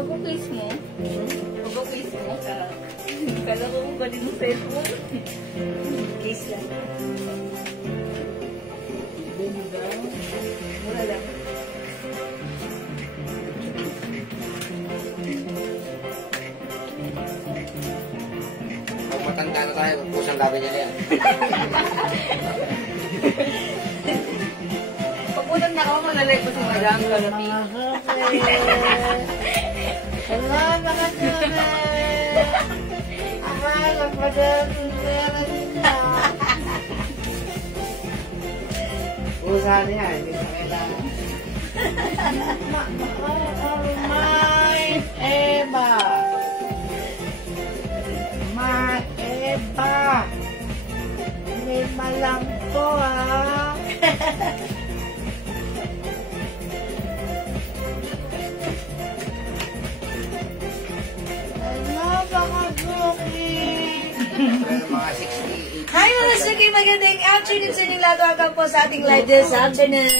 Pag-quiz mo? Pag-quiz mo? Kala ko ba din mo cellphone? Case lang. Mura lang. Pag matanda na tayo, pusang labi niya na yan. Pagpunod na ako, malalay ko si Madam Lalapi. Wala, mga tuna. Akala pa dahil na. Usa niya, hindi na kailangan. Eva. Eva. Lima lang to, ha? Mga 68. Hi mga Suki! Magandang afternoon sa inyong lahat. Welcome po sa ating live this afternoon.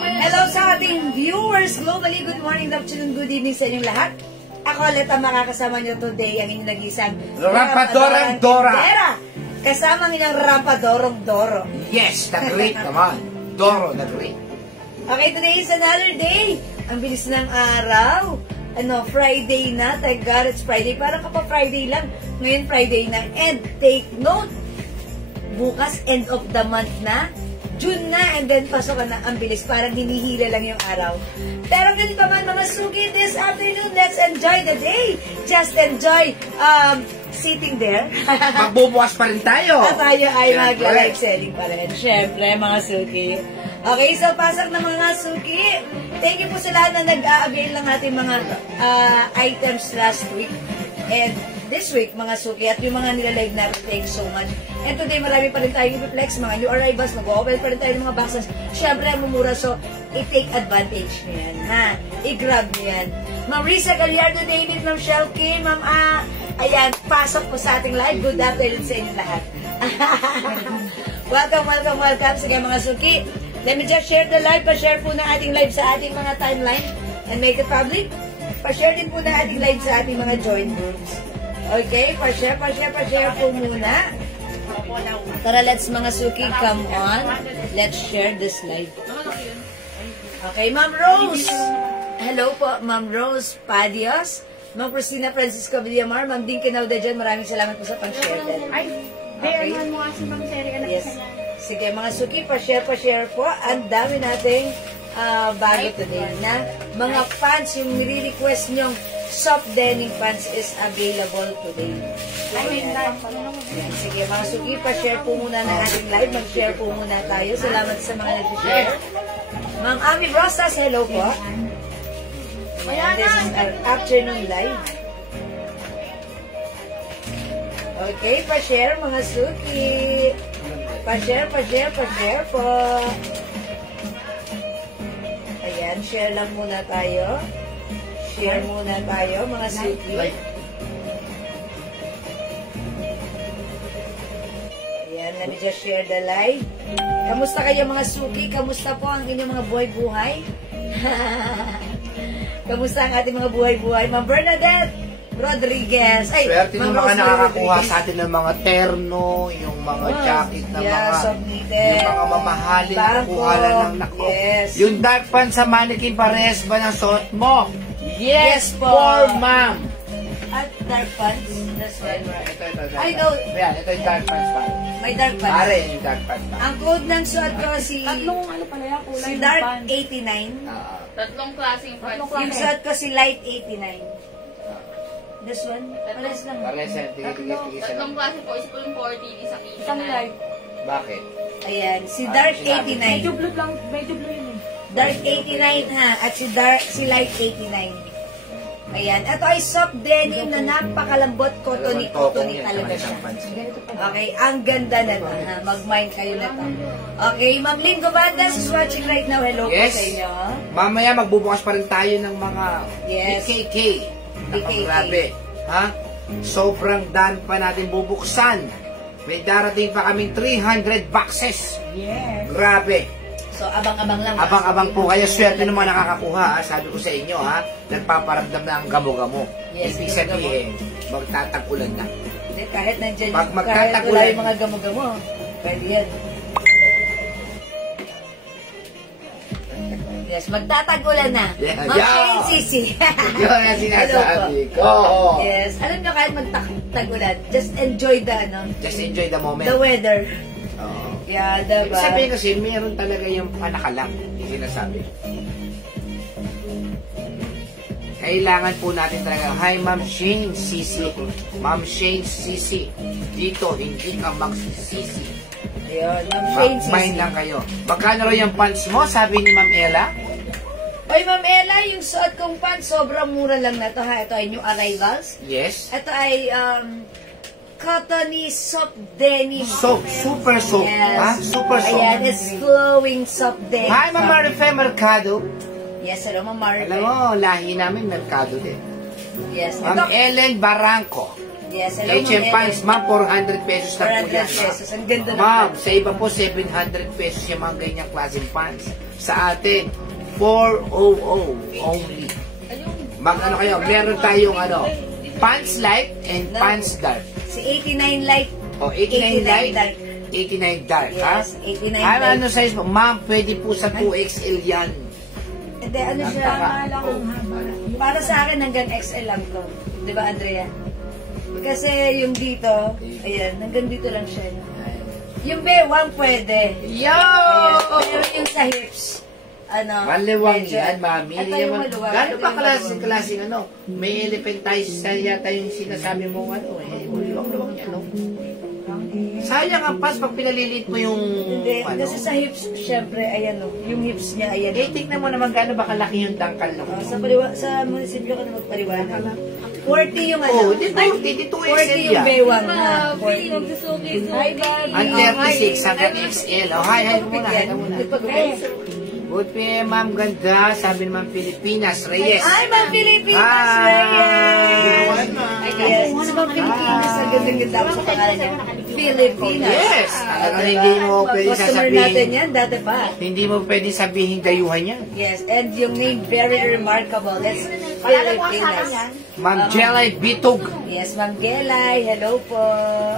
Hello sa ating viewers globally. Good morning, good afternoon, good evening sa inyong lahat. Ako ulit ang makakasama nyo today, ang inyong nag-isang Rampadorong Dora. Kasama ang inyong Rampadorong Doro. Yes, the great naman. Doro, the great. Okay, today is another day. Ang bilis ng araw. Friday na. Thank God it's Friday. Parang kapag Friday lang. Ngayon Friday na. And take note, bukas end of the month na. June na. And then pasok na. Ang bilis. Parang hinihila lang yung araw. Pero ganito man mga suki, this afternoon, let's enjoy the day. Just enjoy sitting there. Magbubukas pa rin tayo. At tayo ay mag-live selling pa rin. Siyempre, mga suki. Okay, so pasok na mga suki. Thank you po sa lahat na nag-a-avail ng ating mga items last week. And this week, mga suki, at yung mga nilalive natin, thank you so much. And today, marami pa rin tayong i-flex, mga new arrivals, mag-open pa rin tayo ng mga boxes. Siyempre, mumura, so i-take advantage nyo yan, ha? I-grab nyo yan. Ma'am Risa Gallardo, David, Ma'am Shelky, Ma'am ayan, pasok po sa ating live. Good afternoon sa inyo lahat. Welcome, welcome, welcome. Sige, mga suki. Let me just share the live. Pa-share po na ating live sa ating mga timeline and make it public. Pa-share din po na ating live sa ating mga join groups. Okay? Pa-share po muna. Tara, let's mga suki, come on. Let's share this live. Okay, Ma'am Rose. Hello po, Ma'am Rose Padios. Ma'am Christina Francisco Villamar. Ma'am Din Kinauda dyan. Maraming salamat po sa pang-share din. Ay, okay. mo kasi Ma'am Sherry. Yes. Sige, mga suki, pa-share po. Ang dami nating bago today na mga pants, yung nire-request nyong soft denim pants is available today. Yan. Sige, mga suki, pa-share po muna na ating live. Mag-share po muna tayo. Salamat sa mga nag-share. Ma'am Ami Rosas, hello po. Ayan, this is our afternoon live. Okay, pa-share mga suki. Pa-share po. Ayan, share lang muna tayo. Share muna tayo, mga suki. Ayan, let me just share the live. Kamusta kayo mga suki? Kamusta po ang inyong mga buhay-buhay? Kamusta ang ating mga buhay-buhay? Ma'am Bernadette Rodriguez. Ay, swerte ng mga Rose nakakakuha Rodriguez. sa atin ng mga terno, yung mga jacket na submitted. yung mga mamahalin na kukuha lang ng nako. Yes. Yung dark pants sa mannequin, parehas ba ng suot mo? Yes po. For ma'am. At dark pants. That's right. Ito. I know. Yan, ito yung dark pants pa. May dark pants. Pare, yung dark pants pa. Ang code ng suot ko si Tatlong ano pala yan, kulay si ng Dark pants. 89. Tatlong klaseng pants. Yung suot ko si Light 89. This one? Pares lang. Parehas yan, tigil-tigil sa Tatlong lang. klase po, isa po yung 40, isang 89. Bakit? Ayan, si Dark Medyo 89. blue lang, medyo blue yun eh. Dark 89 ha, at si Light 89. Ayan, ito ay soft denim na napakalambot, cotton talaga siya. Okay, ang ganda na to, ha? Mag-mind kayo na to. Okay, Ma'am Lynn Gobandas is watching right now. Hello Yes. po sa inyo. Mamaya magbubukas pa rin tayo ng mga Yes. BKK. BKK. Grabe. Ha? Sobrang dami pa natin bubuksan. May darating pa kaming 300 boxes. Yes. Grabe. So, abang-abang lang. Abang-abang po kayo. Swerte ng mga nakakakuha. Ha? Sabi ko sa inyo, ha? Nagpaparamdam na ang gamo-gamo. Yes, Ibig sabihin, magtatag-ulan na. Hindi, kahit nandyan, Pag kahit magtatagulan- wala yung mga gamo-gamo, pwede yan. Yes, magtatagulan na. Yeah, Mag-Shane Sisi. Yun ang sinasabi ko. Yes, alam nyo kahit magtagulan, just enjoy the, Just enjoy the moment. the weather. Oo. Yeah, Ibig diba? sabihin kasi, meron talaga yung panakalang, yung sinasabi. Kailangan po natin talaga, hi Ma'am Shane Sisi. Ma'am Shane Sisi. Dito, hindi ka magsisisi. Ayun, Ma'am Shane Sisi. Mine lang kayo. Magkano rin yung pants mo, sabi ni Ma'am Ella? Oy, Ma'am Ella, yung suot kong pants, sobrang mura lang na to ha. Ito ay new arrivals. Yes. Ito ay cottony soft denim. Soap, super soap. Yes. Ha? Super soap. Ayan, it's flowing soft denim. Hi Ma'am Marife Mercado. Yes, hello, Ma'am Marife. Alam mo, lahi namin Mercado din. Yes, Ma'am ito. Ellen Barranco. Yes, hello, Ma'am H&M Ellen. pants, ma'am, 400 pesos na po 400 yan. pesos. Ang ganda na. Ma'am, sa iba po, 700 pesos yung mga ganyang klaseng pants. Sa atin, 400 only. Mag-ano kayo, meron tayong pants light and No. pants dark. Si 89 light. O, 89 light, dark. 89 dark, ha? Yes, 89 Ano, light. ano size mo? Ma'am, pwede po sa 2XL yan. Hindi, ano siya? Para sa akin, hanggang XL lang to. Di ba, Andrea? Kasi yung dito, ayan, hanggang dito lang siya. Yung bewang pwede. Yo! Ayan, pero yung sa hips, Maliwang medyo- yan, mami. Ito yung maluwang. Gano'n ito pa yung klaseng May elephantiasis yata yung sinasabi mo, maluwang yan, Sayang ang pas pag pinaliliit mo yung, Hindi, kasi sa hips, syempre, ayan yung hips niya, ayan. tignan mo naman gano'n ba kalaki yung dangkal ng Sa munisipyo ka na magpaliwanag. 40 yung Oh, di 40, 40 yung bewang na. Baby, magsusuki-suki. Hi, baby. Ang 36 hanggang XL. Oh, hi muna, hi muna. Good PM, ma'am, ganda. Sabi naman Pilipinas, Reyes. Hi, Ma'am Pilipinas, Hi. Reyes. Yes, sa mga Pilipinas, ang ganda-ganda sa pangalan niya. Pilipinas. Yes, talagang hindi mo pwede Customer sasabihin. natin yan, dati pa. Hindi mo pwede sabihin dayuhan yan. Yes, and yung name, very remarkable. That's Pilipinas. Ma'am Jelay Bitog. Yes, Ma'am Gelay, hello po.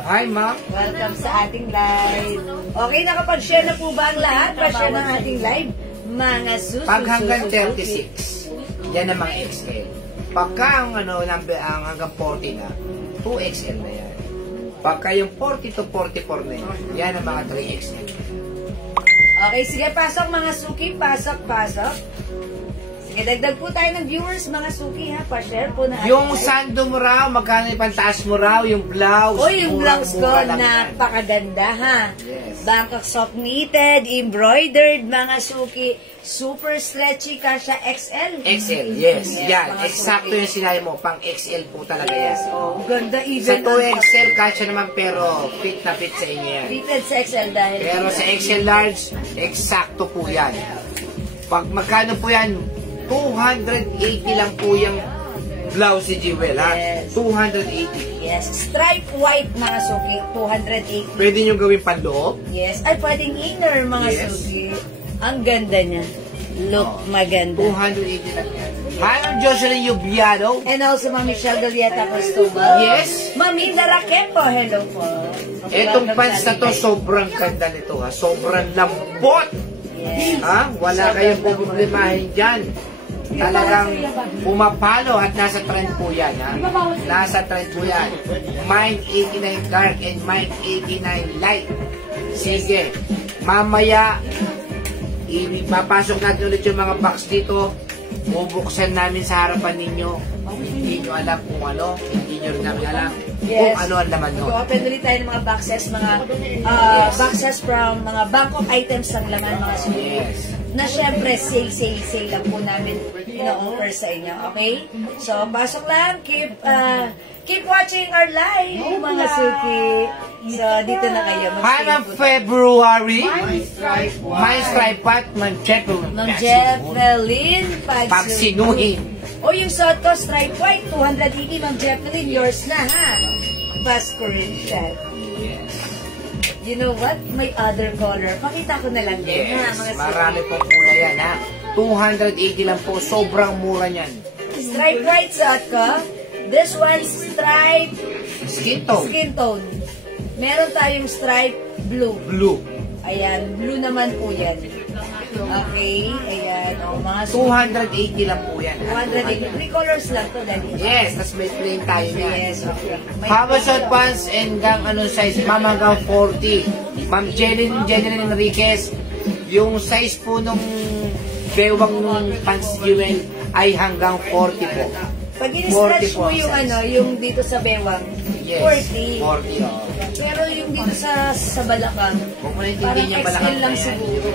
Hi, ma'am. Welcome sa ating live. Okay, nakapag-share na po ba ang lahat? Pa-share ng ating live. Mga susunod. Pag hanggang 36, yan ang mga XL. Pagka ang ang hanggang 40 na, 2XL na yan. Pagka yung 40 to 44 na yan ang mga 3XL. Okay, sige, pasok mga suki. Pasok. Sige, dagdag po tayo ng viewers, mga suki ha. Pa-share po na. Yung sando mo raw, magkano yung pantaas mo raw, yung blouse. O, yung blouse ko, murang-mura lang yan. napakaganda ha. Yes. Bangkok soft knitted, embroidered, mga suki. Super stretchy, kasha XL. XL, yes. Yan, mga eksakto suki. yung sinabi mo, pang XL po talaga yan. Yes, oh, ganda Sa even. 2XL, kasya naman pero fit na fit sa inyo yan. Fitted sa XL dahil. Pero sa XL large, eksakto po yan. Pag magkano po yan, 280 lang po yung blouse si Jewel, ha? Yes. 280. Yes, stripe white, mga suki. 280. Pwede nyo gawin panloob? Yes, ay pwedeng inner, mga Yes. suki. Ang ganda niya. Look maganda. 280 lang yan. Hi, I'm Jocelyn Yubiado. And also, Ma'am Michelle Galieta Cristobal. Yes. Mami Daraquepo, hello po. Etong pants na to, sobrang ganda nito, ha? Sobrang lambot. Yes. Ha? Wala kayong problemahin dyan. Talagang pumapalo at nasa trend po yan, ha? Nasa trend po yan. Mine 89 dark and mine 89 light. Sige. Mamaya, ipapasok natin ulit yung mga box dito. Bubuksan namin sa harapan ninyo. Hindi nyo alam kung ano. Hindi nyo rin namin alam kung ano ang laman nyo. Mag-open ulit tayo ng mga boxes, boxes from mga Bangkok items ang laman, mga suki. Yes. Na syempre, sale lang po namin ino-offer sa inyo, okay? So, pasok lang, keep watching our live, mga suki. So, dito na kayo. Hanggang February, my stripe pat, Ma'am Jekyll. Ma'am Jepeline Pagsinuhin. O, yung suot ko, stripe white, 280, Ma'am Jepeline, yours na, ha? Fast screenshot. You know what? May other color. Pakita ko na lang din. Yes, mga marami pong kulay yan ha. 280 lang po, sobrang mura niyan. Stripe white suot ko. This one, stripe Skin tone. skin tone. Meron tayong stripe blue. Blue. Ayan, blue naman po yan. Okay, ayan. O, mga 280 lang po yan. 280. 3 colors lang to, dali. Yes, tas may plain tayo niyan. Yes, okay. Hawasot pants and gang anong size? Ma'am hanggang 40. Ma'am Jeline Enriquez, yung size po nung bewang nung pants jewel ay hanggang 40 po. Pag in-stretch 40 mo po yung size. yung dito sa bewang, Yes, 40. 40 oh. Pero yung dito sa balakang, Kung mo parang naintindihan niya XL balakang lang na yan. siguro.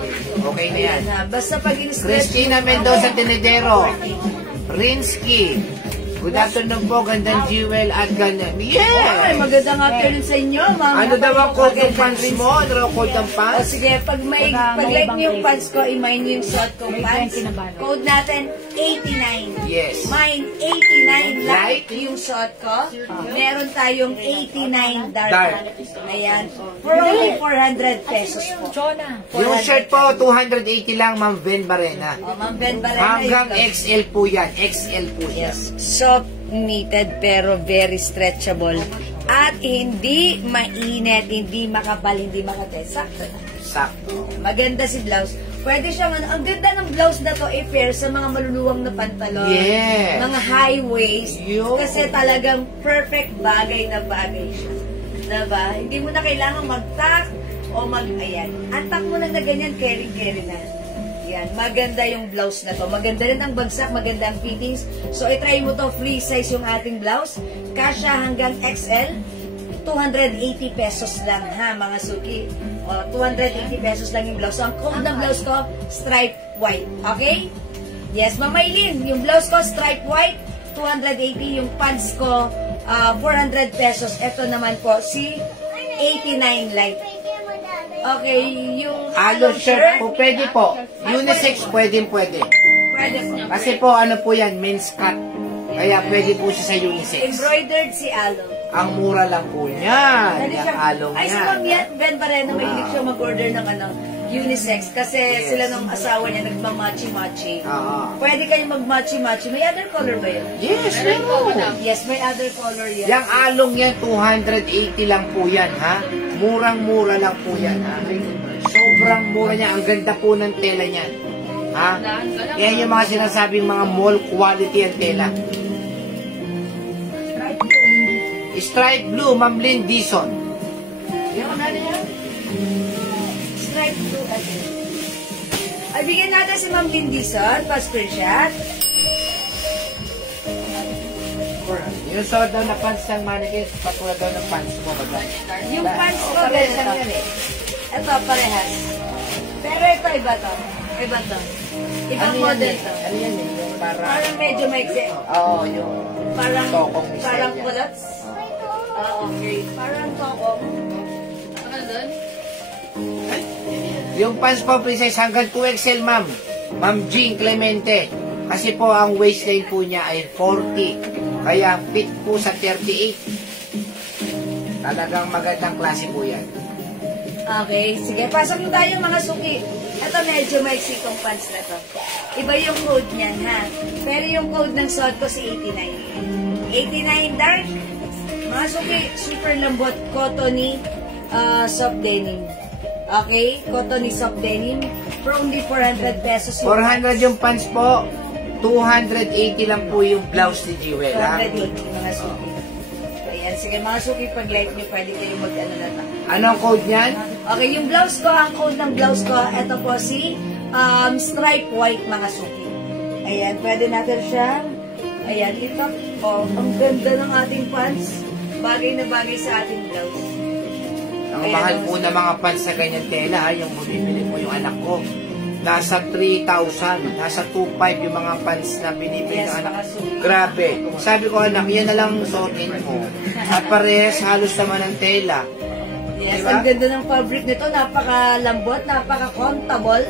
Okay na yan. Ayan ha. Basta pag in-stretch Cristina Mendoza Tenedero, Rinsky, good afternoon po, gandang jewel at ganyan. Ay, Yes! magandang afternoon sa inyo, mga Ano daw ang code ng magandang pants rinse. mo? Ano daw ang code ng O pants? sige, pag like niyo yung pants ko, i-mine niyo yung suot kong pants. Code natin, 89. Yes. Mine, 89 light Light. yung suot ko. Meron tayong 89 dark. Dark. Ayan. For only 400 pesos po. Yung shirt po, 280 lang, Ma'am Ven Barena. O, Ma'am Ben Barena. Hanggang yun. XL po yan. XL po yan. Yes. Soft knitted pero very stretchable. At hindi mainit, hindi makapal, hindi makate. Sakto na. Sakto. Maganda si blouse. Pwede siyang, ang ganda ng blouse na to i-pair sa mga maluluwang na pantalon. Yes. Mga high waist. Yun. Kasi talagang perfect bagay na bagay siya. Diba? Hindi mo na kailangan mag-tack o ayan. Antak mo lang na ganyan, carry-carry na. Yan. Maganda yung blouse na to. Maganda rin ang bagsak, maganda ang fittings. So, i-try mo to, free size yung ating blouse. Kasya hanggang XL. 280 pesos lang ha mga suki. O, 280 pesos lang yung blouse. So, ang code ng blouse ko, stripe white. Okay? Yes, Mamaylin, yung blouse ko, stripe white, 280. Yung pants ko, 400 pesos. Ito naman po, si 89 light. Okay, yung Alon shirt po, pwede po. Unisex, pwede. Pwede po. Kasi po, ano po yan, men's cut. Kaya pwede po siya sa unisex. Embroidered si Alo. Ang mura lang po niyan. Dali Yung siya. along Ay, si yan. Ma'am Ben Barena, mahilig siya mag-order ng unisex kasi Yes. sila nung asawa niya nagmamachi-machi. Oo. Pwede kayo mag-machi-machi. May other color ba yun? Yes, meron. Yes, may other color yan. Yang along yan, 280 lang po yan, ha? Murang-mura lang po yan, ha? Sobrang mura niya. Ang ganda po ng tela niyan. Ha? Yan yung mga sinasabing mga mall quality ang tela. Stripe blue, Ma'am Lynn Dison. Yan, ano yan? Stripe blue kasi. Ay, bigyan natin si Ma'am Lindison. Pa-screenshot. Yung suot daw na pants ng mannequin, patulad daw ng pants mo. Yung pants ko, parehas ganito. lang yan eh. Ito, parehas. Pero ito, iba to. Iba to. Ibang Ano yan model eh? to. Ano yan eh? Yung Parang medyo maiksi. Oo, yung Parang, tokong design parang yan. pulots. Okay. Parang tokong. Ano doon? Yung pants po, princess, hanggang 2XL, ma'am. Ma'am Jean Clemente. Kasi po, ang waistline po niya ay 40. Kaya fit po sa 38. Talagang magandang klase po yan. Okay. Sige, pasok mo tayo mga suki. Ito medyo maiksi tong pants na to. Iba yung code niyan, ha? Pero yung code ng suot ko si 89. 89 dark. Mga suki, super lambot. Cottony soft denim. Okay? Cottony soft denim. For only 400 pesos. 400 yung pants po. 280 lang po yung blouse ni Jewel, ha? 280 mga suki. Ayan, sige mga suki, pag like nyo, pwede kayo mag-ano na to. Anong code niyan? Okay, yung blouse ko, ang code ng blouse ko, ito po si stripe white mga suki. Ayan, pwede natin siya. Ayan, ito. Oh, ang ganda ng ating pants. Bagay na bagay sa ating blouse. Ang Ayan, mahal ang- po na mga pants sa ganyan tela, ha? Yung bumibili po yung anak ko. Nasa 3,000, nasa 2,500 yung mga pants na binibili Yes, ng anak. mga suki. Grabe. Sabi ko, anak, yan na lang suotin mo. At parehas halos naman ang tela. Yes, Diba? ang ganda ng fabric nito. Napaka-lambot, napaka-comfortable.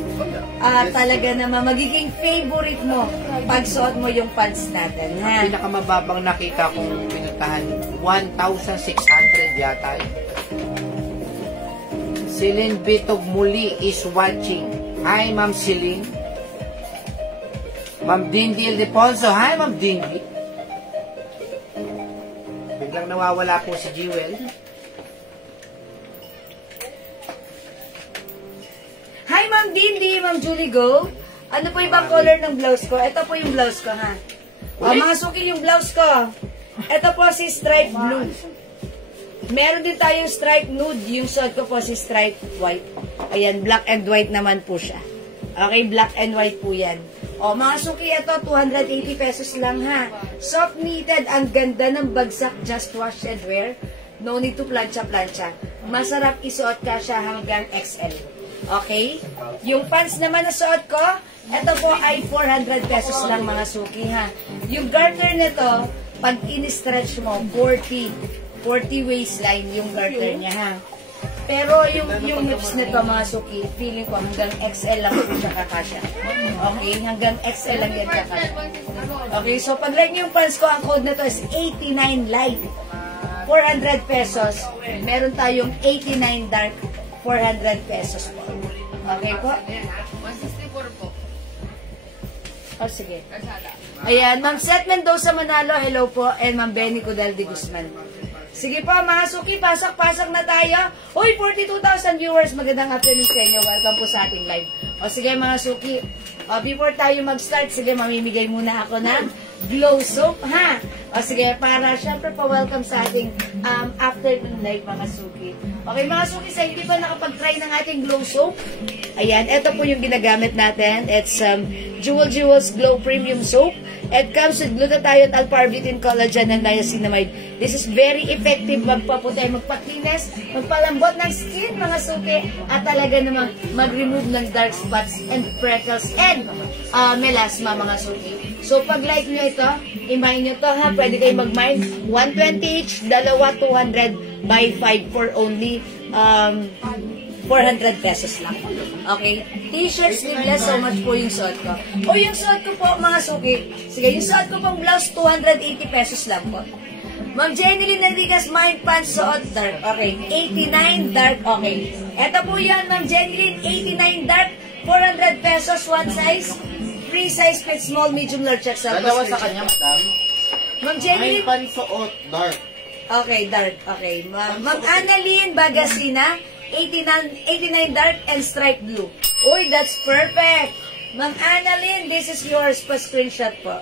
Talaga naman, magiging favorite mo pag suot mo yung pants natin. Ang Ha? pinakamababang nakita kong pinuntahan, 1,600 yata. Celine Bitog muli is watching. Hi, Ma'am Celine. Ma'am Dindi Ildefonso. Hi, Ma'am Dindi. Biglang nawawala po si Jewel. Hi, Ma'am Dindi, Ma'am Julie Go. Ano po ibang color ng blouse ko? Ito po yung blouse ko, ha? O, mga suki yung blouse ko. Ito po si stripe blue. Meron din tayong stripe nude. Yung suot ko po si stripe white. Ayan, black and white naman po siya. Okay, black and white po yan. O, mga suki, ito, 280 pesos lang, ha? Soft knitted, ang ganda ng bagsak, just wash and wear. No need to plancha-plancha. Masarap isuot ka siya hanggang XL. Okay? Yung pants naman na suot ko, ito po ay 400 pesos lang, mga suki, ha? Yung garter nito, pag in-stretch mo, 40 waistline yung garter niya, ha? Pero yung hips nito, mga suki, feeling ko hanggang XL lang po siya kakasya. Okay? Hanggang XL lang yan kakasya. Okay? So, pag like yung pants ko, ang code nito is 89 light. 400 pesos. Meron tayong 89 dark. 400 pesos po. Okay po? 164 po. Oh, sige. Ayan, Ma'am Seth Mendoza Manalo, hello po. And Ma'am Benny Cudal de Guzman. Sige po, mga suki, pasok-pasok na tayo. Uy, 42,000 viewers. Magandang afternoon sa inyo. Welcome po sa ating live. O sige, mga suki. Before tayo mag-start, sige, mamimigay muna ako ng glow soap, ha? O sige, para syempre pa welcome sa ating afternoon live, mga suki. Okay, mga suki, sa hindi ba nakapag-try ng ating glow soap? Ayan, ito po yung ginagamit natin. It's Jewels Glow Premium Soap. It comes with glutathione, alparbitin, collagen, and niacinamide. This is very effective magpaputi, magpakinis, magpalambot ng skin, mga suki, at talaga namang mag-remove ng dark spots and freckles and melasma, mga suki. So, pag like nyo ito, i-mine nyo to, ha? Pwede kayo mag-mine. 120 each, dalawa, 200 by 5 for only 400 pesos lang. Okay? T-shirts, sleeveless, so much po yung suot ko. O yung suot ko po, mga suki, sige, yung suot ko pong blouse, 280 pesos lang po. Ma'am Jenny Naligas, mine pants, suot dark. Okay. 89 dark. Okay. Ito po yan, Ma'am Jenny 89 dark, 400 pesos, one size. Free size, fit, small, medium, large, XL. Dalawa sa kanya, madam. Ma'am Jenny. May pansuot, dark. Okay, dark. Okay. Ma'am Annalyn Bagasina, 89 dark and stripe blue. Uy, that's perfect. Ma'am Annalyn, this is yours. Pa-screenshot po.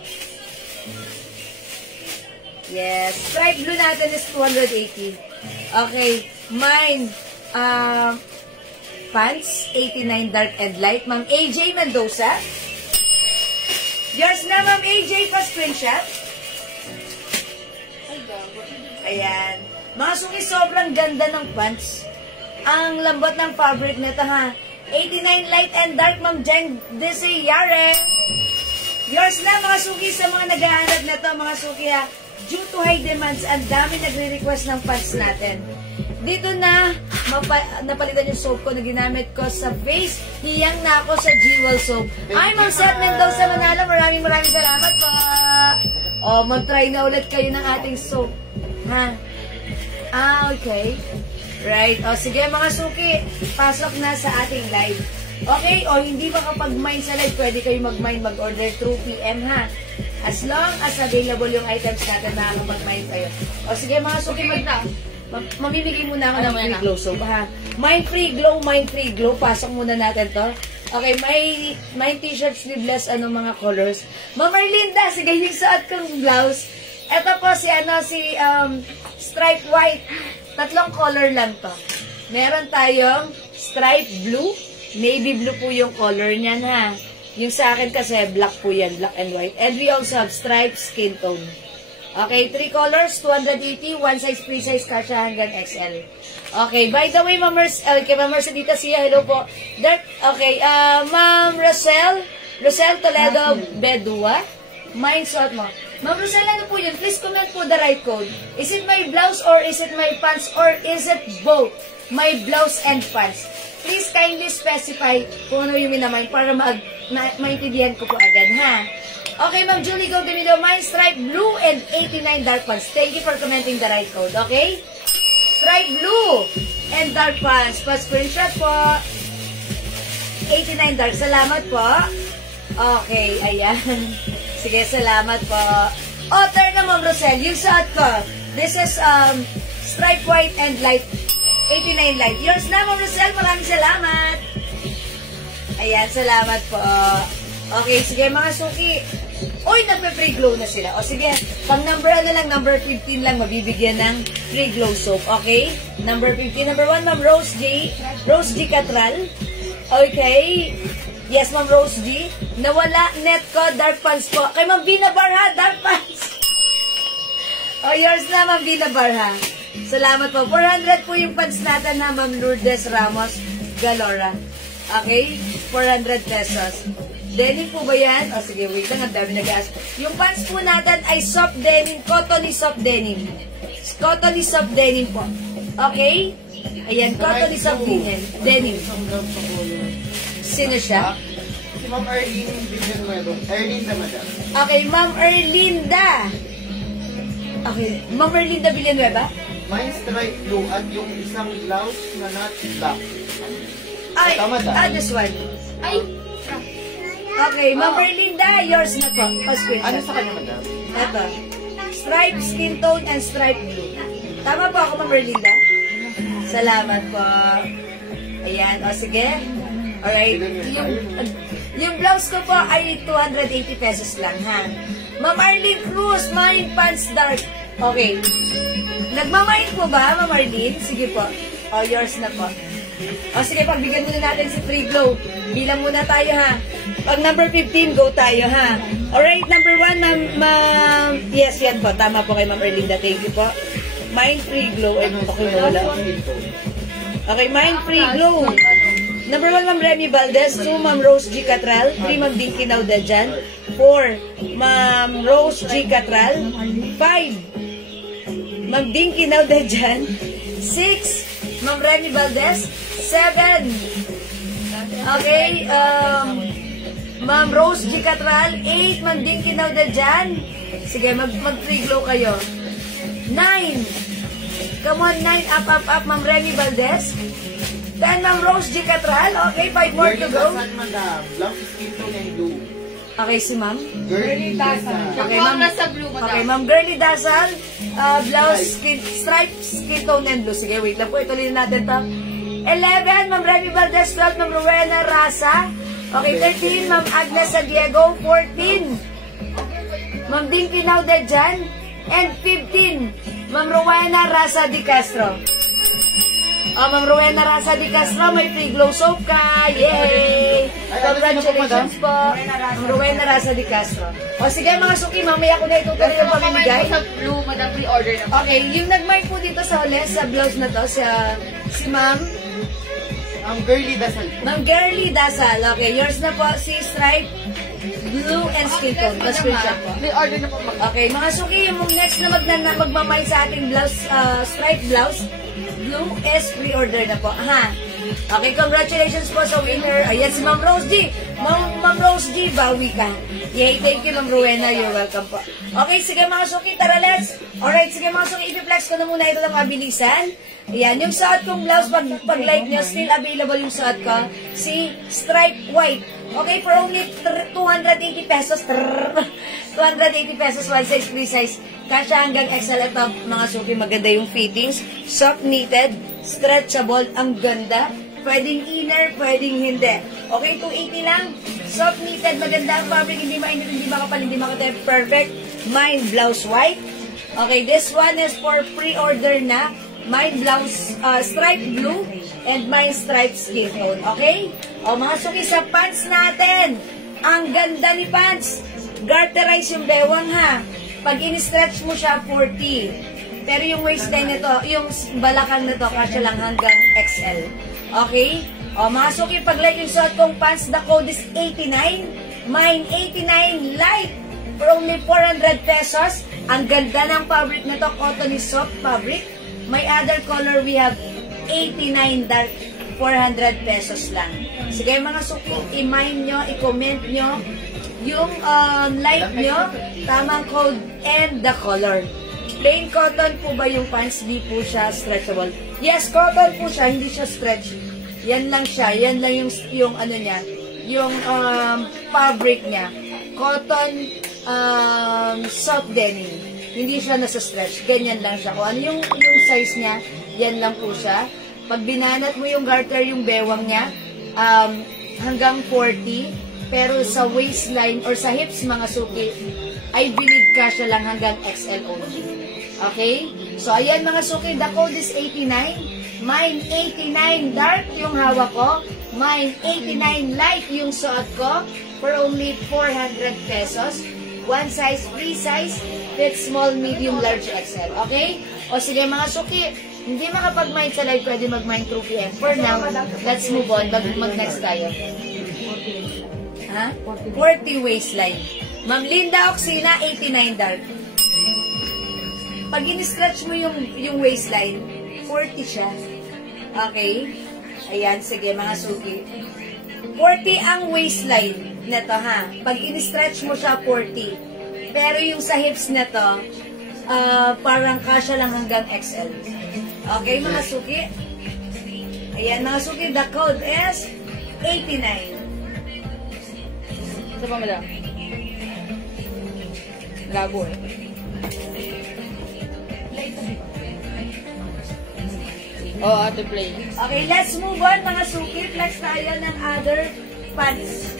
Yes. Stripe blue natin is 280. Okay. Mine, pants, 89 dark and light. Ma'am AJ Mendoza. Yours na, Ma'am AJ, pa-screenshot. Ayan. Mga suki, sobrang ganda ng pants. Ang lambot ng fabric nito, ha. 89 light and dark, Ma'am Jen Desayare. Yours na, mga suki, sa mga naghahanap nito, mga suki, ha. Due to high demands, ang dami nagre-request ng pants natin. Dito na, napalitan yung soap ko na ginamit ko sa face. Hiyang na ako sa Jewel soap. Ay, Ma'am Seth Mendoza Manalo, maraming salamat po. O, mag-try na ulit kayo ng ating soap. Ha? Okay. Right. O, sige mga suki, pasok na sa ating live. Okay, o hindi ba kapag mine sa live, pwede kayo mag-mine, mag-order through PM, ha? As long as available yung items natin na mag-mine kayo. O sige mga suki, mamimigay muna ako ng free glow soap, ha? Mine free glow, pasok muna natin to. Okay, may t-shirt, sleeveless, mga colors. Ma'am Marlinda, sige, yung suot kong blouse. Ito po si stripe white. 3 color lang to. Meron tayong stripe blue. Navy blue po yung color niyan, ha. Yung sa akin kasi black po yan, black and white. And we also have stripe skin tone. Okay, 3 colors, 280, one size, free size, kasha hanggang XL. Okay, by the way, Ma'am Mercedita siya, hello po. Okay, Ma'am Rosel Toledo Bedua. Mine suot mo. Ma'am Rosel, ano po yun? Please comment po the right code. Is it my blouse or is it my pants or is it both? My blouse and pants. Please kindly specify kung ano yung minamine para maintindihan ko po agad, ha? Okay, Ma'am Julie Gomino, mine stripe blue and 89 dark pants. Thank you for commenting the right code, okay? stripe blue and dark pants. Pa-screenshot po. 89 dark. Salamat po. Okay, ayan. Sige, salamat po. Turn na Ma'am Rosel. Yung suot ko. This is stripe white and light. 89 light. Yours na Ma'am Rosel. Maraming salamat. Ayan, salamat po. Okay, sige mga suki. Uy, nagpe-free glow na sila. O sige, pang number na lang, number 15 lang, mabibigyan ng free glow soap. Okay? Number 15. Number 1, Ma'am Rose G. Rose G Catral. Okay. Yes, Ma'am Rose G. Nawala net ko, dark pants po. Kay Ma'am Bina Barha, dark pants. Yours na, Ma'am Bina Barha. Salamat po. 400 po yung pants natin na Ma'am Lourdes Ramos Galora. Okay? 400 pesos. Denim po ba yan? O sige, wait lang. Ang dami nag-ask. Yung pants po natin ay soft denim. Cottony soft denim. Cottony soft denim po. Okay? Ayan, cottony soft denim. Sino siya? Si Ma'am Erlene Villanueva. Erlinda, madam. Okay, Ma'am Erlinda. Okay, Ma'am Erlinda Villanueva. May stripe blue at yung isang blouse na not black. Ay, Tama, this one. Ay! Okay, Ma'am Erlinda, yours na po. Ano sa kanya, madam? Ito. Stripe, skin tone, and stripe blue. Tama po ako, Ma'am Erlinda? Salamat po. Ayan, o sige. Alright. Yung blouse ko po ay 280 pesos lang, ha? Ma'am Arlene Cruz, mine pants dark. Okay. Nagmamain po ba, Ma'am Arlene? Sige po. O, yours na po. O, sige, pagbigyan muna natin si Free Glow. Bilang muna tayo, ha? Pag number 15, go tayo, ha? Alright, number 1, Ma'am... Yes, yan po. Tama po kay Ma'am Erlinda. Thank you po. Mind Free Glow. Ay, okay, wala. Okay, Mind Free Glow. Number 1, Ma'am Remy Valdez. 2, Ma'am Rose G. Catral. 3, Ma'am Dinky Naudajan. 4, Ma'am Rose G. Catral. 5, Ma'am Dinky Naudajan. 6, Ma'am Remy Valdez. 7, okay, Ma'am Rose G. Catral. 8, Ma'am Dinky Naudajan. Sige, mag-free glow kayo. 9, come on, 9, up, Ma'am Remy Valdez. 10, Ma'am Rose G. Catral. Okay, 5 more to go. Blouse skin tone and blue. Okay, si Ma'am. Girly Dasal. Okay, Ma'am. Okay, Ma'am Girly Dasal. Blouse, skin tone and blue. Sige, wait lang po. Ituloy natin to. 11, Ma'am Remy Valdez. 12, Ma'am Rowena Rasa. Okay, 13, Ma'am Agnes Diego. 14, Ma'am Dinky Naudajan. And 15, Ma'am Rowena Rasa Di Castro. Ma'am Rowena Rasa Di Castro, may free glow soap ka. Yay! Congratulations po, Ma'am Rowena Rasa Di Castro. O sige mga suki, mamaya ko na itutuloy yung pamimigay. Blue, madam, pre-order na. Okay, yung nag-mark po dito sa huli, sa blouse na to, si Ma'am Girly Dasal. Ma'am Girly Dasal. Okay, yours na po, si Stripe Blue and Skin Tone. Screenshot po. Pre-order na po. Okay, mga suki, yung next na magmamay sa ating blouse, stripe blouse, blue is pre-order na po. Aha. Okay, congratulations po sa winner. Ayan si Ma'am Rose G. Ma'am Rose G, bawi ka. Yay, thank you Ma'am Rowena. You're welcome po. Okay, sige mga suki, tara let's. Alright, sige mga suki, i-flex ko na muna ito lang mabilisan. Ayan, yung suot kong blouse, pag-like nyo, still available yung suot ko. Si Stripe White. Okay, for only 280 pesos. 280 pesos, one size, free size. Kasha hanggang XL ito, mga suki, maganda yung fittings. Soft knitted, stretchable, ang ganda. Pwedeng inner, pwedeng hindi. Okay, 280 lang. Soft knitted, maganda ang fabric, hindi mainit, hindi makapal, hindi makatep. Perfect. Mine blouse white. Okay, this one is for pre-order na. Mine blouse stripe blue and mine stripe skin tone. Okay? O mga suki, sa pants natin. Ang ganda ni pants. Garterize yung bewang ha. Pag in-stretch mo siya, 40. Pero yung waistline nito, yung balakang nito, kasya lang hanggang XL. Okay? O mga suki, pag like yung suot kong pants, the code is 89. Mine 89 light. For only 400 pesos. Ang ganda ng fabric nito, cotton is soft fabric. May other color, we have 89 dark, 400 pesos lang. Sige mga suki, i-mine nyo, i-comment nyo yung like nyo, tamang code and the color. Plain cotton po ba yung pants? Di po siya stretchable. Yes, cotton po siya, hindi siya stretchy. Yan lang siya. Yan lang yung ano niya, yung fabric niya. Cotton soft denim. Hindi siya nasa stretch. Ganyan lang siya. Kung ano yung size niya, yan lang po siya. Pag binanat mo yung garter, yung bewang niya, hanggang 40. Pero sa waistline or sa hips, mga suki, I believe kasya lang hanggang XL only. Okay? So, ayan mga suki, the code is 89. Mine 89 dark yung hawak ko. Mine 89 light yung suot ko. For only 400 pesos. One size, free size, fit small, medium, large, XL. Okay? O sige mga suki, hindi makapag-mine sa live, pwede mag-mine through PM. For now, let's move on. Mag-next tayo. Ha? 40 waistline. Ma'am Linda Oxina, 89 dark. Pag in-stretch mo yung waistline, 40 siya. Okay? Ayan, sige mga suki. 40 ang waistline nito ha. Pag in-stretch mo siya, 40. Pero yung sa hips nito, parang kasya lang hanggang XL. Okay mga suki? Ayan mga suki, the code is 89. Ito pa madam. Labo eh. Oh, to play. Okay, let's move on mga suki. Flex tayo ng other pants.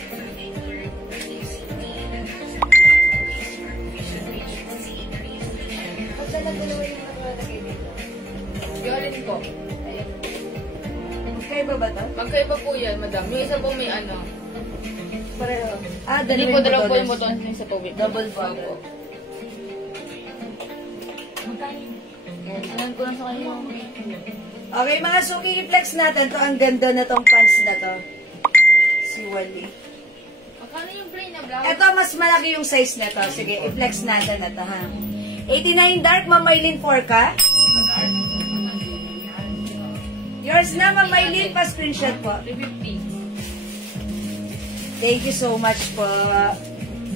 Pagka nagdalawa yung nakalagay dito. Yolin ko. Magkaiba ba ito? Magkaiba po yan, madam. Yung isa po may ano. Pareho. Hindi po dalawa po yung buton sa tubig. Double bottle. Alam ko lang sa kanya yung... Okay, mga suki, i-flex natin to. Ang ganda na tong pants na to. Si Wally. Akala yung plain na brown. Ito, mas malaki yung size na to. Sige, i-flex natin na to, ha. 89 dark, Ma'am Maylin 4 ka. Yours na, Ma'am Maylin, pa-screenshot po. 350. Thank you so much po.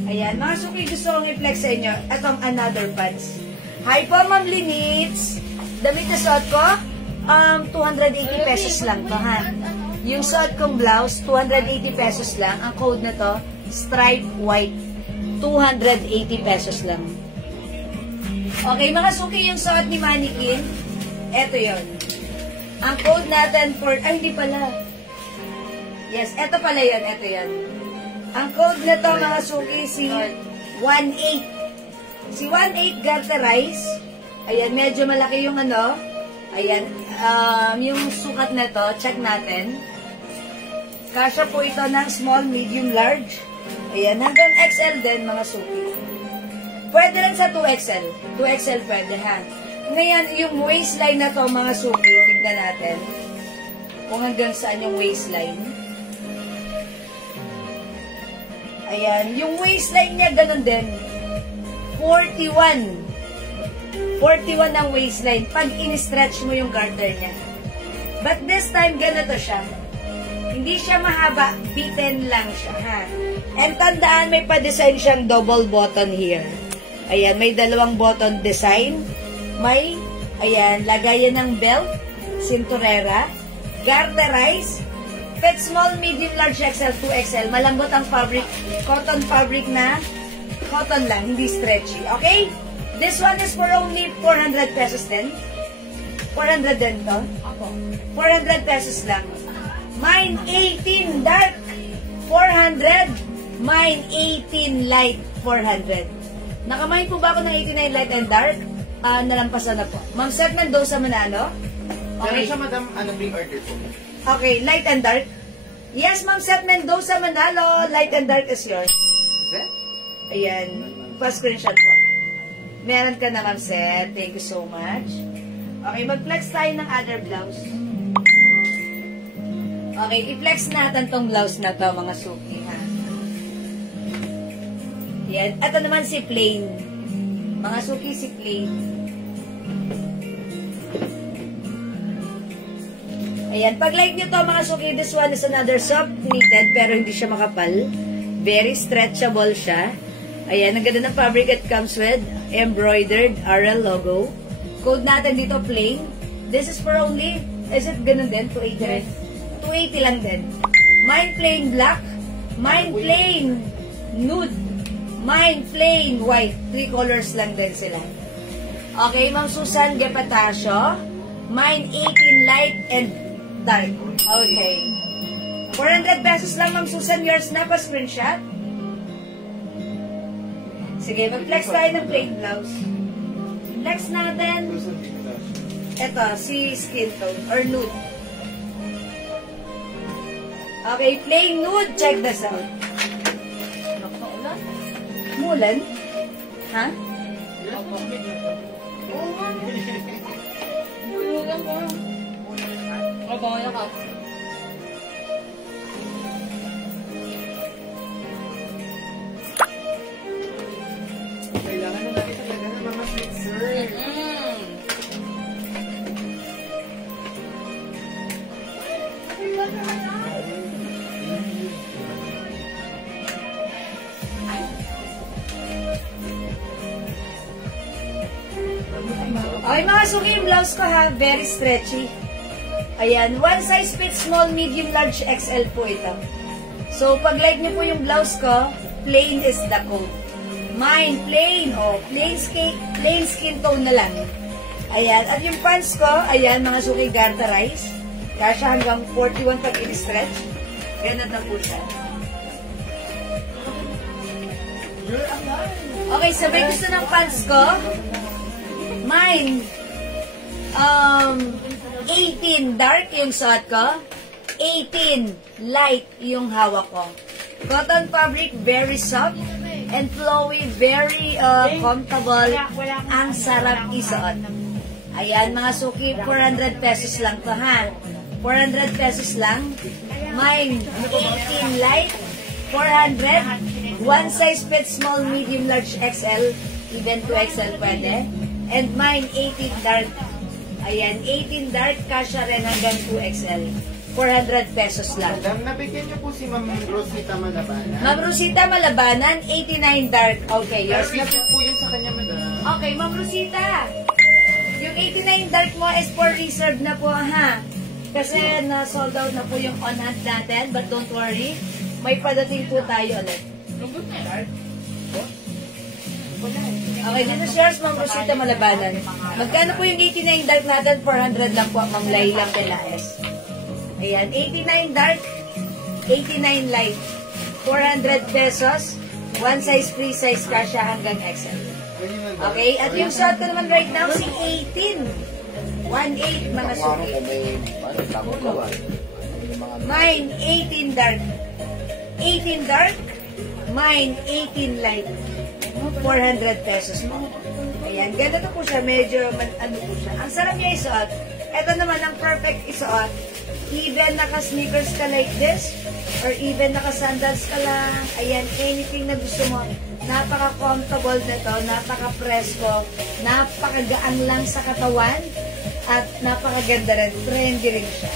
Ayan, mga suki, gusto kong i-flex sa inyo. Itong another pants. Hi po, Ma'am Linitz. Damit na suot ko, 280 pesos lang to, ha. Yung suot kong blouse, 280 pesos lang. Ang code na to, stripe white. 280 pesos lang. Okay, mga suki, yung suot ni Mannequin, eto yon. Ang code natin for, ay, hindi pala. Yes, eto pala yun, eto yan. Ang code na to, mga suki, si 18. Si 18 garterize. Ayan, medyo malaki yung ano. Ayan, yung sukat na to, check natin. Kasya po ito ng small, medium, large. Ayan, hanggang XL din, mga suki. Pwede rin sa 2XL. 2XL pwede, ha. Ngayon, yung waistline na to, mga suki, tignan natin. Kung hanggang saan yung waistline. Ayan, yung waistline niya, ganun din. 41. 41 ang waistline pag in-stretch mo yung garter niya. But this time, ganito siya. Hindi siya mahaba, beaten lang siya, ha. And tandaan, may pa-design siyang double button here. Ayan, may dalawang button design. May, ayan, lagayan ng belt, cinturera, garterize, fit small, medium, large, XL, 2XL. Malambot ang fabric, cotton fabric na, cotton lang, hindi stretchy. Okay? This one is for only 400 pesos din. 400 din to? Ako. 400 pesos lang. Mine 18 dark, 400. Mine 18 light, 400. Nakamine po ba ako ng 89 light and dark? Nalampasan na po. Ma'am Seth Mendoza Manalo? Okay. Pero siya, madam, ano big order po? Okay, light and dark. Yes, Ma'am Seth Mendoza Manalo. Light and dark is yours. Is that? Ayan. Pa-screenshot po. Meron ka na, Ma'am Seth. Thank you so much. Okay, mag-flex tayo ng other blouse. Okay, i-flex natin tong blouse na to, mga suki, ha. Yan. Ito naman si plain. Mga suki, si plain. Ayan. Pag like nyo to, mga suki, this one is another soft knitted, pero hindi siya makapal. Very stretchable siya. Ayan, ang ganda ng fabric. It comes with embroidered RL logo. Code natin dito, plain. This is for only, is it ganun din? 280 rin? 280 lang din. Mine plain black. Mine plain nude. Mine plain white. 3 colors lang din sila. Okay, Ma'am Susan Gepatasio. Mine 18 light and dark. Okay. 400 pesos lang, Ma'am Susan. Yours na pa screenshot. Sige, mag-flex tayo ng plain blouse. Flex natin. Ito, si skin tone or nude. Okay, plain nude. Check this out. Mulan? Ha? Mulan ko. Abangan na ka. Kailangan na natin talaga ng mga mixer. Okay, mga suki, yung blouse ko ha, very stretchy. Ayan, one size fits small, medium, large, XL po ito. So, pag like nyo po yung blouse ko, plain is the code. Mine, plain, plain skin tone na lang. Ayan, at yung pants ko, ayan, mga suki, garterized. Kasya hanggang 41 pag in-stretch. Ganun na po siya. Okay, sabay gusto ng pants ko. Mine, 18 dark yung suot ko. 18 light yung hawak ko. Cotton fabric, very soft and flowy, very comfortable. Ang sarap isuot. Ayan, mga suki, 400 pesos lang to ha. 400 pesos lang. Mine, 18 light, 400. One size fits small, medium, large, XL. Even 2XL pwede. And mine, 18 dark. Ayan, 18 dark, kasya rin hanggang 2XL. 400 pesos lang. Madam, nabigyan niyo po si Ma'am Rosita Malabanan. Ma'am Rosita Malabanan, 89 dark. Okay, yours na Pero po yun sa kanya, madam. Okay, Ma'am Rosita. Yung 89 dark mo is for reserve na po, ha? Kasi na-sold out na po yung on-hand natin. But don't worry, may padating po tayo ulit. Okay, dito shares, Ma'am Rosita Malabanan. Magkano po yung 89 dark natin? 400 lang po, Ma'am Layla Pelaes. Ayan, 89 dark, 89 light. 400 pesos. One size, free size, kasya hanggang XL. Okay, at yung shot ko naman right now, si 18. 1.8, mga suki. Mine, 18 dark. 18 dark. Mine, 18 light. 400 pesos mo. Ayan, ganito po siya. Medyo, ano po siya. Ang sarap niya isuot. Ito naman, ang perfect isuot. Even naka-sneakers ka like this, or even naka-sandals ka lang, ayan, anything na gusto mo, napaka-comfortable nito, napaka-presko, napaka-gaan lang sa katawan, at napakaganda rin, trendy rin siya.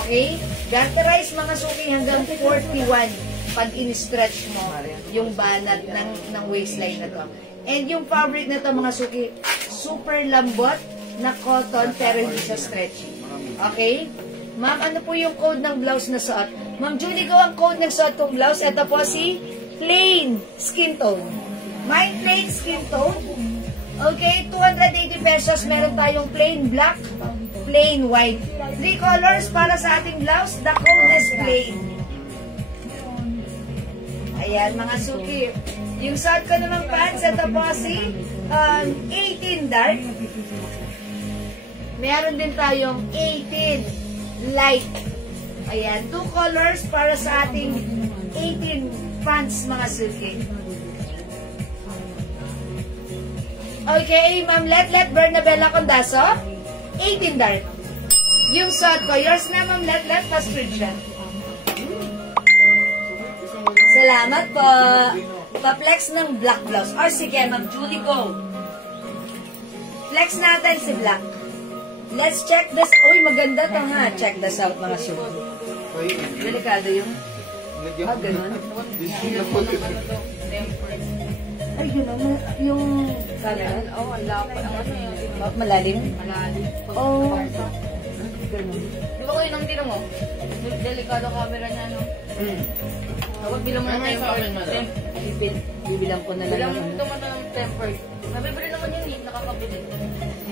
Okay? Garterize mga suki hanggang 41 pag in-stretch mo yung banat ng waistline na to. And yung fabric na to mga suki, super lambot na cotton pero hindi siya stretchy. Okay? Ma'am, ano po yung code ng blouse na suot? Ma'am Julie, ko ang code ng suot kong blouse. Ito po si plain skin tone. Mine plain skin tone. Okay, 280 pesos. Meron tayong plain black, plain white. 3 colors para sa ating blouse. The code is plain. Ayan, mga suki. Yung suot ko namang pants, ito po si 18 dark. Meron din tayong 18 light. Ayan, 2 colors para sa ating 18 pants, mga suki. Okay, Ma'am Letlet Bernabella Condaso, 18 dark. Yung suot ko, yours na, Ma'am Letlet, pa-screenshot. Salamat po. Pa-flex ng black blouse. Or sige, Ma'am Julie, go. Flex natin si black. Let's check this. Uy, maganda to ha. Check this out, mga suki. Delikado yung... ganun. Ay, yun o. Yung Ayan. Oh, ang lapad. Ang ano yun. malalim? Malalim. Oh. Ganun. Di ba kayo nang tinan mo? Delikado camera niya, no? Dapat bilang mo na tempered. Bibilang ko na lang. Bilang mo yung ano. naman ng tempered. Nabibili naman yun eh, nakakabili.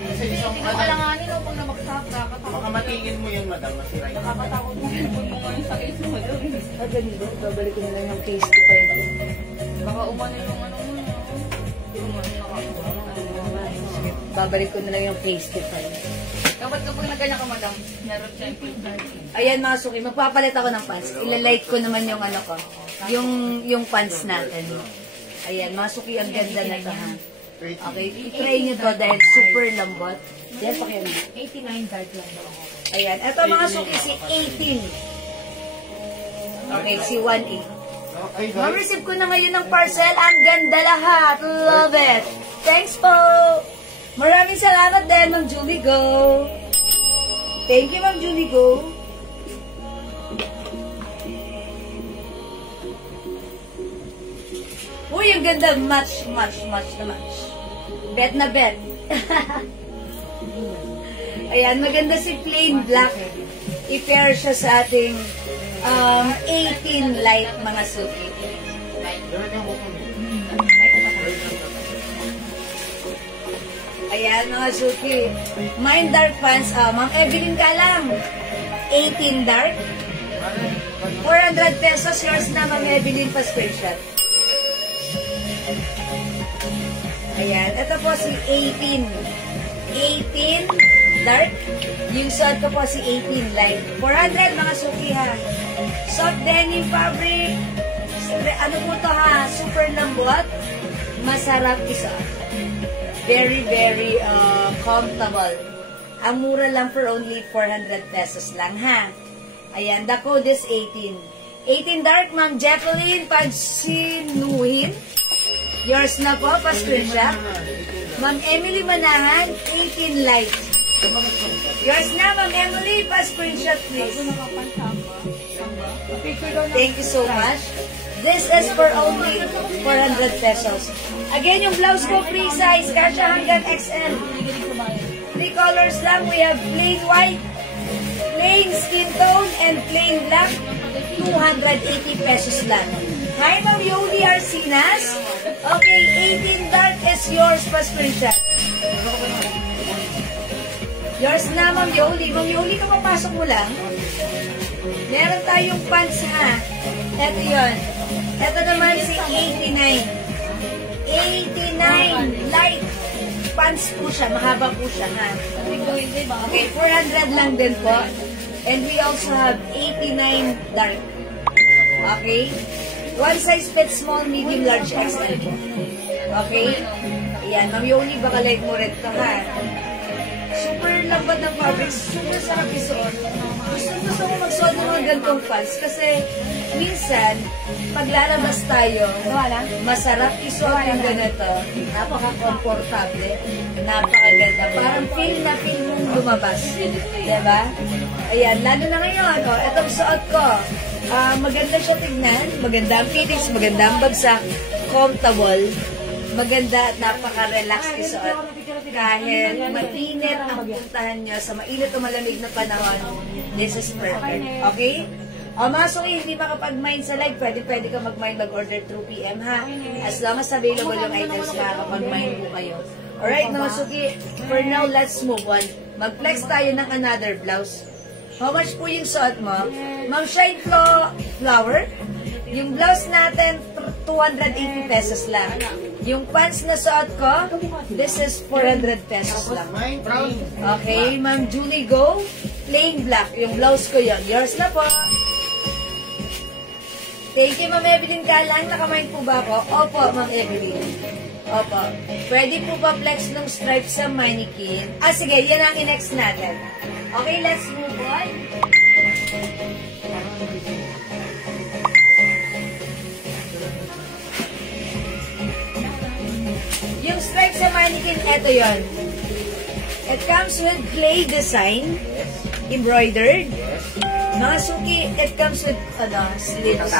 Kasi hindi ko kalanganin o pag namaksak, nakakatakot. Baka matingin mo yun, madam. Masira yun. Nakakatakot mo yun mo ngayon sa case mo doon. Ah, ganito. Babalik ko na lang yung case ko pa ito. Baka umano yung ano mo na. Babalik ko na lang yung case ko pa ito. Dapat kapag nagganyan ka, madam, meron tempered. Ayan mga suki, magpapalit ako ng pants. Ilalight ko naman yung ano ko. Yung pants natin. Ayan, mga suki, ang ganda na ito ha. Okay, i-try nyo to dahil super lambot. Yan, pakiyan mo. 89 dark lang ba ako? Ayan, ito mga suki, si 18. Okay, si 1A. Ma-receive ko na ngayon ng parcel. Ang ganda lahat. Love it. Thanks po. Maraming salamat din, Ma'am Julie Go. Thank you, Ma'am Julie Go. Uy, ang ganda. Match na match. Bet na bet. Ayan, maganda si plain black. I-pair siya sa ating 18 light mga suki. Ayan mga suki. Mine dark pants. Ma'am Evelyn ka lang. 18 dark. 400 pesos. Yours na Ma'am Evelyn pa screenshot. Ayan. Ito po si 18. 18 dark. Yung suot ko po si 18 light. 400 mga suki ha. Soft denim fabric. Ano po to ha? Super lambot. Masarap isuot. Very, very comfortable. Ang mura lang for only 400 pesos lang, ha? Ayan, the code is 18. 18 dark, Ma'am Jacqueline Pagsinuhin. Yours na po, pa-screenshot. Ma'am Emily Manahan, 18 light. Yours na, Ma'am Emily, pa-screenshot, please. Thank you so much. This is for only 400 pesos. Again, yung blouse ko, free size. Kasha hanggang XL. 3 colors lang. We have plain white, plain skin tone, and plain black. 280 pesos lang. Hi, Ma'am Yoli Arcinas. Okay, 18 dark is yours pa screenshot. Yours na, Ma'am Yoli. Ma'am Yoli, kapapasok mo lang. Meron tayong pants, ha. Ito yun. Ito naman si 89. 89 light pants po siya. Mahaba po siya, ha. Okay, 400 lang din po. And we also have 89 dark. Okay? One size fit small, medium, large, XL po. Okay? Ayan, Ma'am Yoli, baka like mo rin ito, ha. Super lambat ng fabric. Super sarap isuot. Gusto ko magsuot ng mga gantong pants kasi minsan, pag lalabas tayo, masarap isuot ng ganito. Napaka-komportable. Napakaganda. Parang feel na feel mong lumabas. Diba? Ayan, lalo na ngayon. Itong suot ko. Maganda siya tignan. Maganda ang fittings. Maganda ang bagsak. Comfortable. Maganda at napaka-relax isuot. Kahit mainit ang puntahan nyo sa mainit o malamig na panahon, this is perfect. Okay? Mga suki, hindi makapag-mine sa live, pwede ka mag-mine, mag-order through PM, ha? As long as available yung items, makakapag-mine po kayo. Alright, mga suki, for now, let's move on. Mag-flex tayo ng another blouse. How much po yung suot mo? Ma'am Shine Flower, yung blouse natin, 280 pesos lang. Yung pants na suot ko, this is 400 pesos lang. Okay, Ma'am Julie Go, plain black. Yung blouse ko yun. Yours na po. Thank you, Ma'am Evelyn Galang. Nakamind po ba ako? Opo, Ma'am Evelyn. Opo. Pwede po ba flex ng stripe sa mannequin? Sige, yan ang in-next natin. Okay, let's move on. Yung stripe sa mannequin, eto yon. It comes with clay design, embroidered. Mga suki, it comes with slits.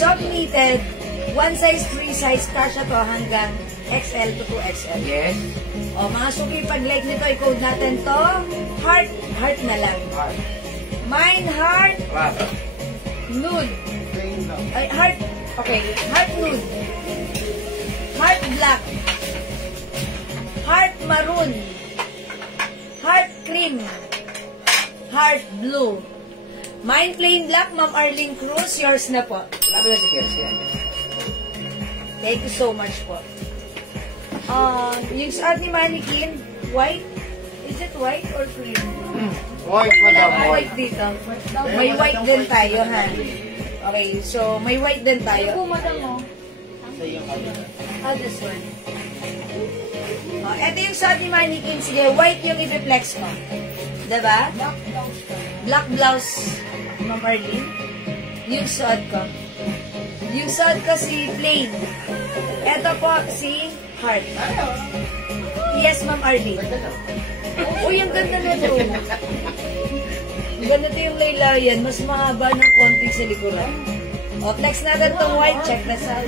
Soft knitted, One size, free size, kasha to hanggang XL to 2XL. Yes. O, mga suki, pag like nito, i-code natin to. Heart, heart na lang. Mine, heart, Wow. nude. Ay, heart, okay. Heart nude. Heart black. Heart maroon. Heart cream. Heart blue. Mine plain black, Ma'am Arlene Cruz. Yours na po. Labi na si Kersia. Thank you so much po. Yung suot ni Mannequin, white. Is it white or cream? White, Wala madam, white dito. May white din tayo, ha? Okay, so may white din tayo. This one. Ito yung suot ni Mannequin. Sige, white yung i-reflex ko. Diba? Black blouse, Ma'am Arlene. Yung suot ko. Yung suot ko si plain. Ito po si heart. Yes, Ma'am Arlene. Uy, ang ganda na ito. Ang ganda ito yung laylayan. Mas mahaba ng konti sa likuran. O, flex natin itong white. Check na sa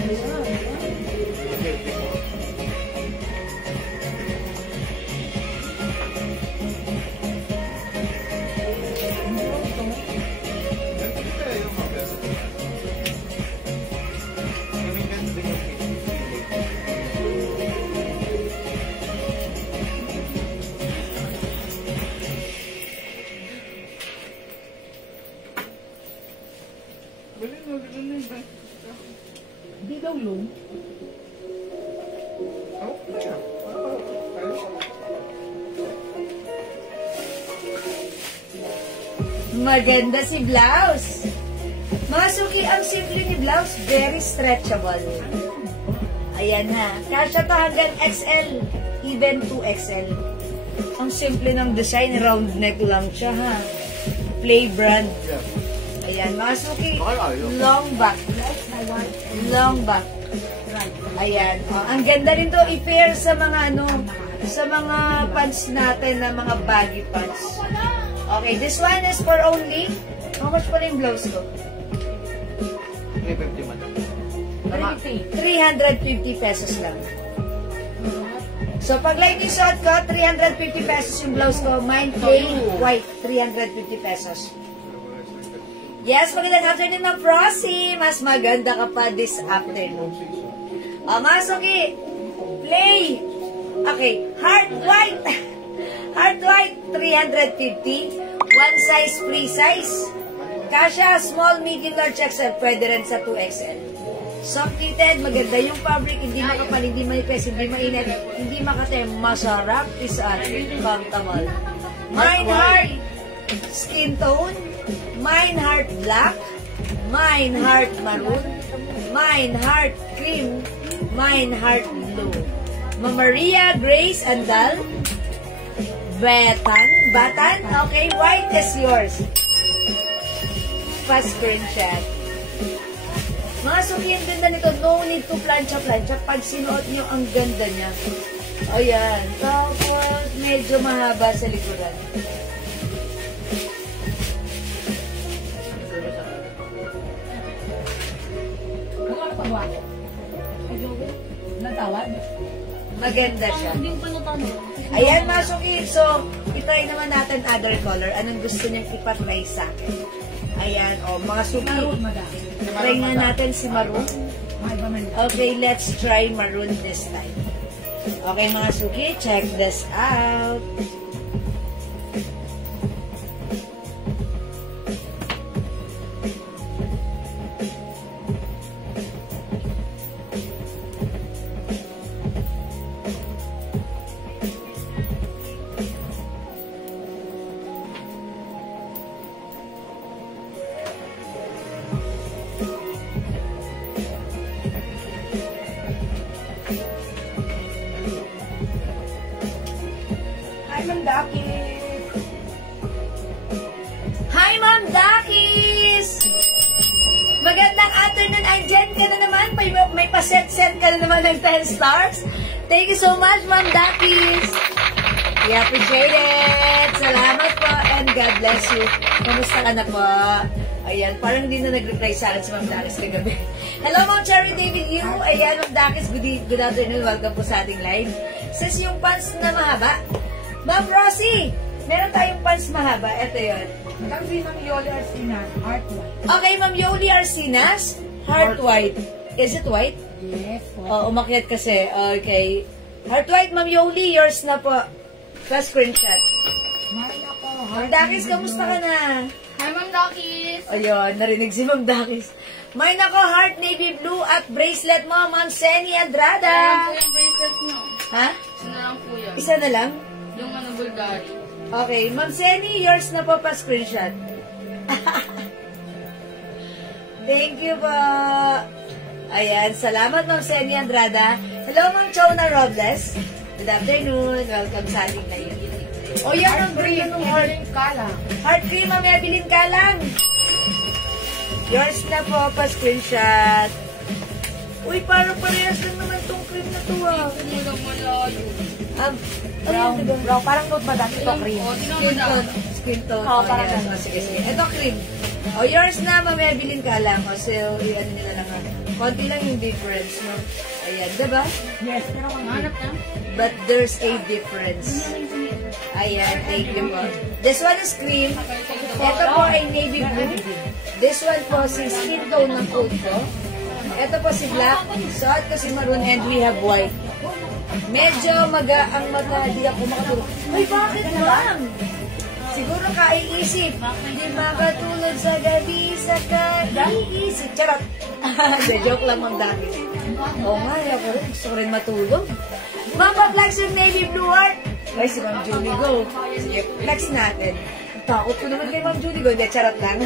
Hindi daw yun. Maganda si blouse. Mga suki, ang simple ni blouse, very stretchable. Ayan ha. Kasya to hanggang XL, even 2XL. Ang simple ng design, round neck lang siya ha. Play brand. Ayan, mga suki, long back. Long back. Ayan. Oh, ang ganda rin to i-pair sa mga ano, sa mga pants natin na mga baggy pants. Okay, this one is for only, how much pa rin yung blouse ko? 350 madam. 350 pesos lang. So, pag like yung suot ko, 350 pesos yung blouse ko. Mine plain white, 350 pesos. Yes, magandang afternoon ng Frosty. Mas maganda ka pa this afternoon. O, Masuki, play. Okay, heart white. Heart white, 350. One size, free size. Kasha, small, medium, large, XL. Pwede rin sa 2XL. Soft knitted, maganda yung fabric. Hindi makapal, hindi manipis, hindi mainit, hindi makate. Masarap, isaan, comfortable. Mine heart, skin tone. Mine heart black. Mine heart maroon. Mine heart cream. Mine heart blue. Maria Grace Andal. Batan, okay, white is yours. Fast screenshot. Mga suki, ang ganda nito. No need to plancha. Pag sinuot nyo, ang ganda niya. O yan. Tapos, medyo mahaba sa likuran. Maganda siya. Ayan, mga suki. So, itry naman natin other color. Anong gusto niyang ipatry sa akin? Ayan, o, mga suki. Try nga natin si maroon. Okay, let's try maroon this time. Okay, mga suki, check this out. Hi, Ma'am Dakis! Magandang afternoon. Andyan ka na naman. May pa-set-set ka na naman ng 10 stars. Thank you so much, Ma'am Dakis. We appreciate it. Salamat po. And God bless you. Kamusta ka na po? Ayan, parang hindi na nag-reply sa akin si Ma'am Dakis kagabi. Hello, Ma'am Cherry David Yu. Ayan, Ma'am Dakis, good afternoon. Welcome po sa ating live. Sis, yung pants na mahaba. Ma'am Rosie, meron tayong pants mahaba. Ito yun. Kasi Ma'am Yoli Arsinas, Heart White. Okay, Ma'am Yoli Arsinas, Heart White. Is it white? Yes. Oh, umakyat kasi. Okay. Heart White, Ma'am Yoli, yours na po. Plus screenshot. Mine ako. Ma'am Dakis, kamusta ka na? Hi, Ma'am Dakis. Ayun, narinig si Ma'am Dakis. Mine ako, heart navy blue at bracelet mo, Ma'am Seni Andrada. Ayan po yung bracelet nyo. Ha? Isa na lang po yan. Isa na lang? Yung Bulgari. Okay, Ma'am Seni, yours na po pa screenshot. Thank you po. Ayan, salamat Ma'am Seni Andrada. Hello, Ma'am Chona Robles. Good afternoon. Welcome sa ating live. O yan ang green ng heart. Heart cream, Ma'am Evelyn Kalang. Yours na po pa screenshot. Uy, parang parehas lang naman tong cream na to ah. Hindi lang malalo. Brown. Brown, parang nude ba dati ito cream? Skin tone. Skin tone. Oo, parang parang ganun. Sige, sige. Ito cream. O, yours na, Ma'am Evelyn Kalang. O, so, i-ano nila lang. Konti lang yung difference, no? Ayan, diba? Yes, pero Hanap na? But there's a difference. Ayan, thank you po. This one is cream. Ito po ay navy blue. This one po si skin tone ng coat ko. Ito po si black. Suot ko si maroon and we have white. Medyo ang mata, di ako makatulog. Uy, bakit ma'am? Siguro kaiisip. Di makatulog sa gabi sa kaiisip. Charot. De, joke lang Ma'am Dakis. Oo nga, ako rin. Gusto ko rin matulog. Mama, flex yung navy blue heart. Ay, si Ma'am Julie, go. Sige, flex natin. Takot ko naman kay Ma'am Julie, go. Hindi, charot lang.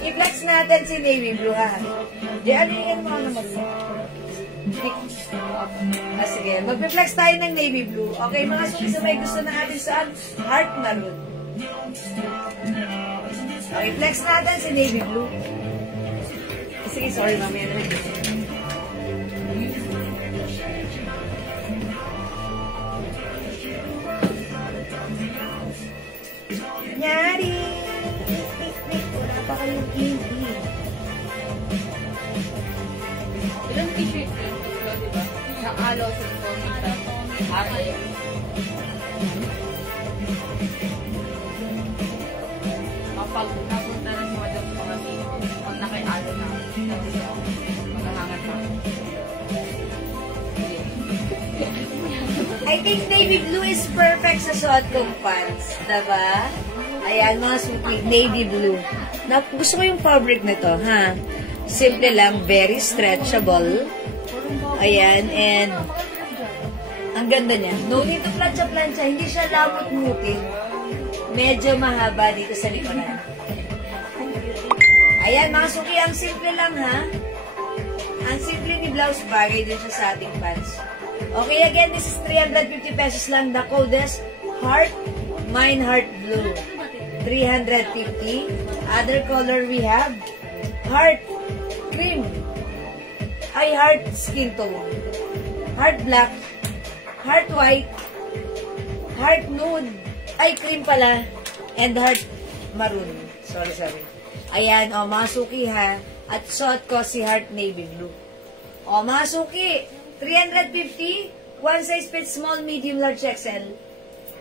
I-flex natin si navy blue, ha? Di, ano yan mga naman mo? Sige, mag-flex tayo ng navy blue. Okay, mga suki sa may gusto na atin saan? Heart maroon. Okay, flex natin si navy blue. Sige, sorry, mamaya na. Nyari! Wala pa kayong hindi. Ilang t-shirt yun? Diba? Sa alo, sa komita. Ate. Kapag napunta ng mga dito mga dito, pag nakay-alo na, maghahangat na. I think navy blue is perfect sa suot kong pants. Diba? Ayan, mga sweetie, navy blue. Gusto ko yung fabric nito, ha? Simple lang, very stretchable. Ayan, and ang ganda niya. No need to plancha-plancha. Hindi siya lamot-mutin. Medyo mahaba dito sa likuran. Ayan, mga suki, ang simple lang, ha? Ang simple ni blouse, bagay din siya sa ating pants. Okay, again, this is 350 pesos lang. The code is heart, mine heart blue. 350. Other color we have heart cream. Ay, heart skin tone. Heart black. Heart white. Heart nude. Ay, cream pala. And heart maroon. Sorry. Ayan, o, mga suki ha. At suot ko si heart navy blue. O, mga suki. 350. One size fit small, medium, large, XL.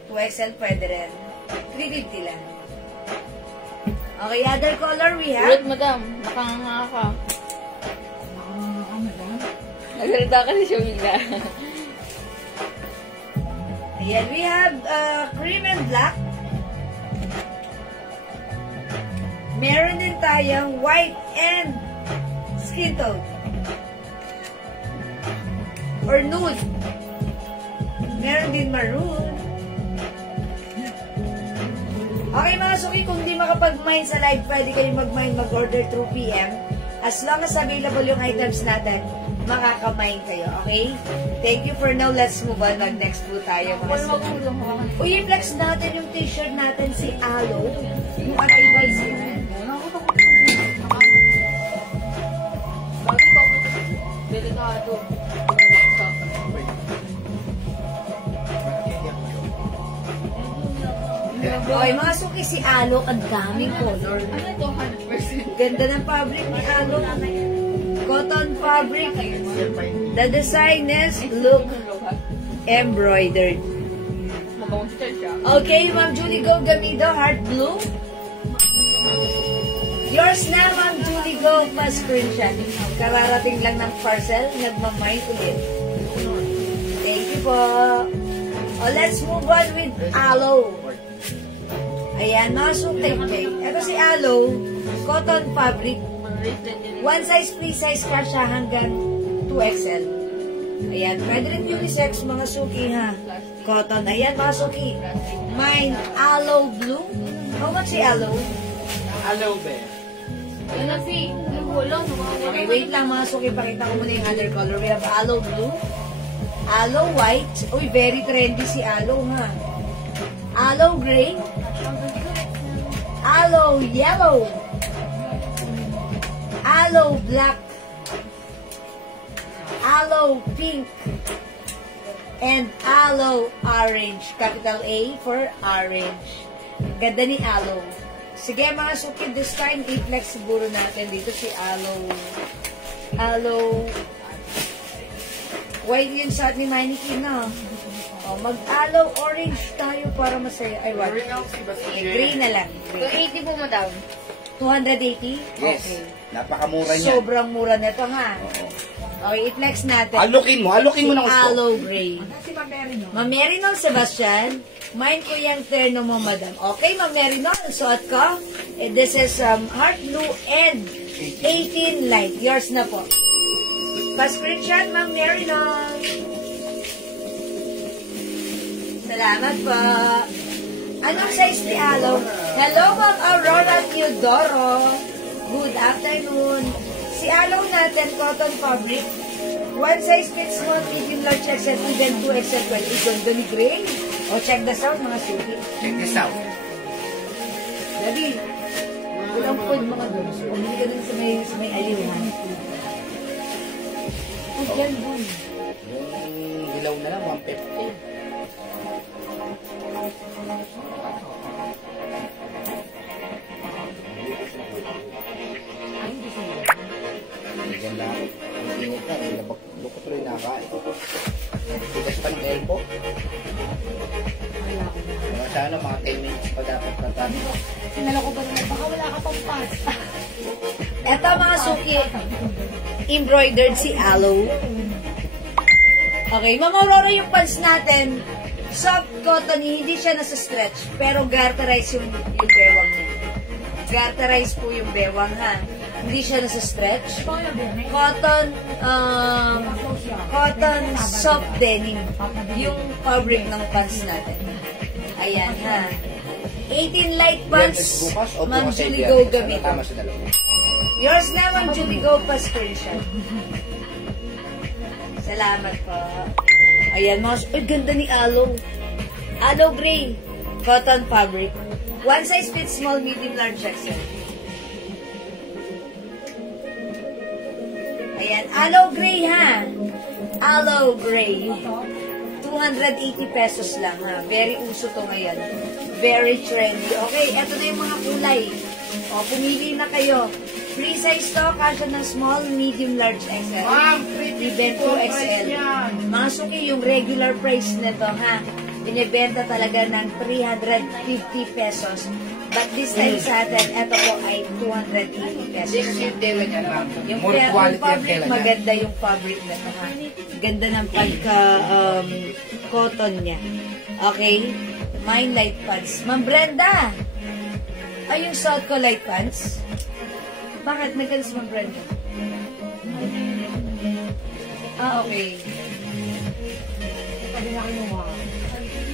2XL pwede rin. 350 lang. Okay, other color we have. Wait, madam. Nakanganga ka. Nagsalita ka na siya bigla. Ayan, we have cream and black. Meron din tayong white and skin tone. Or nude. Meron din maroon. Okay mga suki, kung di makapag-mine sa live, pwede kayo mag-mine, mag-order through PM. As long as available yung items natin, makaka-mine kayo, okay? Thank you for now. Let's move on. Mag-next po tayo mga suki. Uy, i-flex natin yung t-shirt natin si Alo. Yung advice yan. Delikado. Okay, mga suki, si Alo, ang daming color. Ano to, 100%? Ganda ng fabric ni Alo. Cotton fabric. The design is look embroidered. Mag-monster siya. Okay, Ma'am Julie Go Gamido, heart blue. Yours na, Ma'am Julie Go, pa-screenshot. Kararating lang ng parcel, nagmamay ulit. Thank you po. Oh, let's move on with Alo. Ayan, mga sutik-tik. Ito si Alo, cotton fabric. One size, free size pa siya hanggang 2XL. Ayan, pwede rin unisex, mga suki ha. Cotton. Ayan, mga suki. Mine, Alo Blue. How much si Alo? Alo, be. Yun na si, wala, Okay, wait lang mga suki. Pakita ko muna yung other color. We have Alo Blue. Alo White. Uy, very trendy si Alo ha. Alo Gray. Alo Yellow. Alo Black. Alo Pink. And Alo Orange. Capital A for orange. Ganda ni Alo. Sige mga suki, this time i-flex siguro natin dito si Alo white yun sa ating mannequin na. O, mag-aloe orange tayo para masaya. Ay, what? Green na lang. 280 po, madam. 280? Yes. Okay. Napakamura niya. Sobrang mura na ito nga. Okay, i-flex natin. Alukin mo ng gusto. Aloe gray. Ma'am Merinol Sebastian, mine ko yung terno mo, madam. Okay, Ma'am Merinol, suot ko. This is heart blue and 18 light. Yours na po. Pa-screenshot, Ma'am Merinol. Salamat po. Anong size ni Alo? Hello, Ma'am Aurora Teodoro. Good afternoon. Si Alo natin, cotton fabric. One size fits small, medium, large, XL, even 2XL, 12. Ganda ni Gray. O, check this out, mga suki. Check this out. Dabi, walang food mga doon. So, umili ka dun sa may aliwan. Oh, yan, boy. Yung dilaw na lang, 150. Diyan lang. Ang init na. Lukot tuloy na ka. Tigas pa ng elbow. Sana mga 10 minutes pa dapat patami. Sinala ko ba naman, baka wala ka pang pass. Eto mga suki, embroidered si Alo. Okay, Ma'am Aurora, yung pants natin, soft cotton, hindi siya nasa stretch, pero garterize yung bewang niya. Garterize po yung bewang ha. Hindi siya nasa stretch. Cotton, cotton soft denim. Yung fabric ng pants natin. Ayan ha. 18 light pants, Bukas o Ma'am bukas ay Julie biyernes? Go Gamido. Tama sa dalawa. Yours na, Ma'am Julie Go, pa-screenshot. Salamat po. Ayan, mga... Ay, ganda ni Alo. Alo Gray. Cotton fabric. One size fits small, medium, large, XL. Ayan, Alo Gray ha. Alo Gray. 280 pesos lang ha. Very uso to ngayon. Very trendy. Okay, eto na yung mga kulay. O, pumili na kayo. Free size to, kasya ng small, medium, large, XL. Ma'am, Even 2XL. Mga suki, yung regular price nito ha. Binibenta talaga ng 350 pesos. But this time sa atin, ito po ay 280 pesos. This is yung tela niya, ma'am. Yung More quality yung fabric, tela niya. maganda yung fabric na ito ha. Ganda ng pagka-cotton niya. Okay? Mine light pants. Ma'am Brenda! Ay, yung suot ko light pants? Bakit? May kalis Ma'am Brenda? Ah, okay.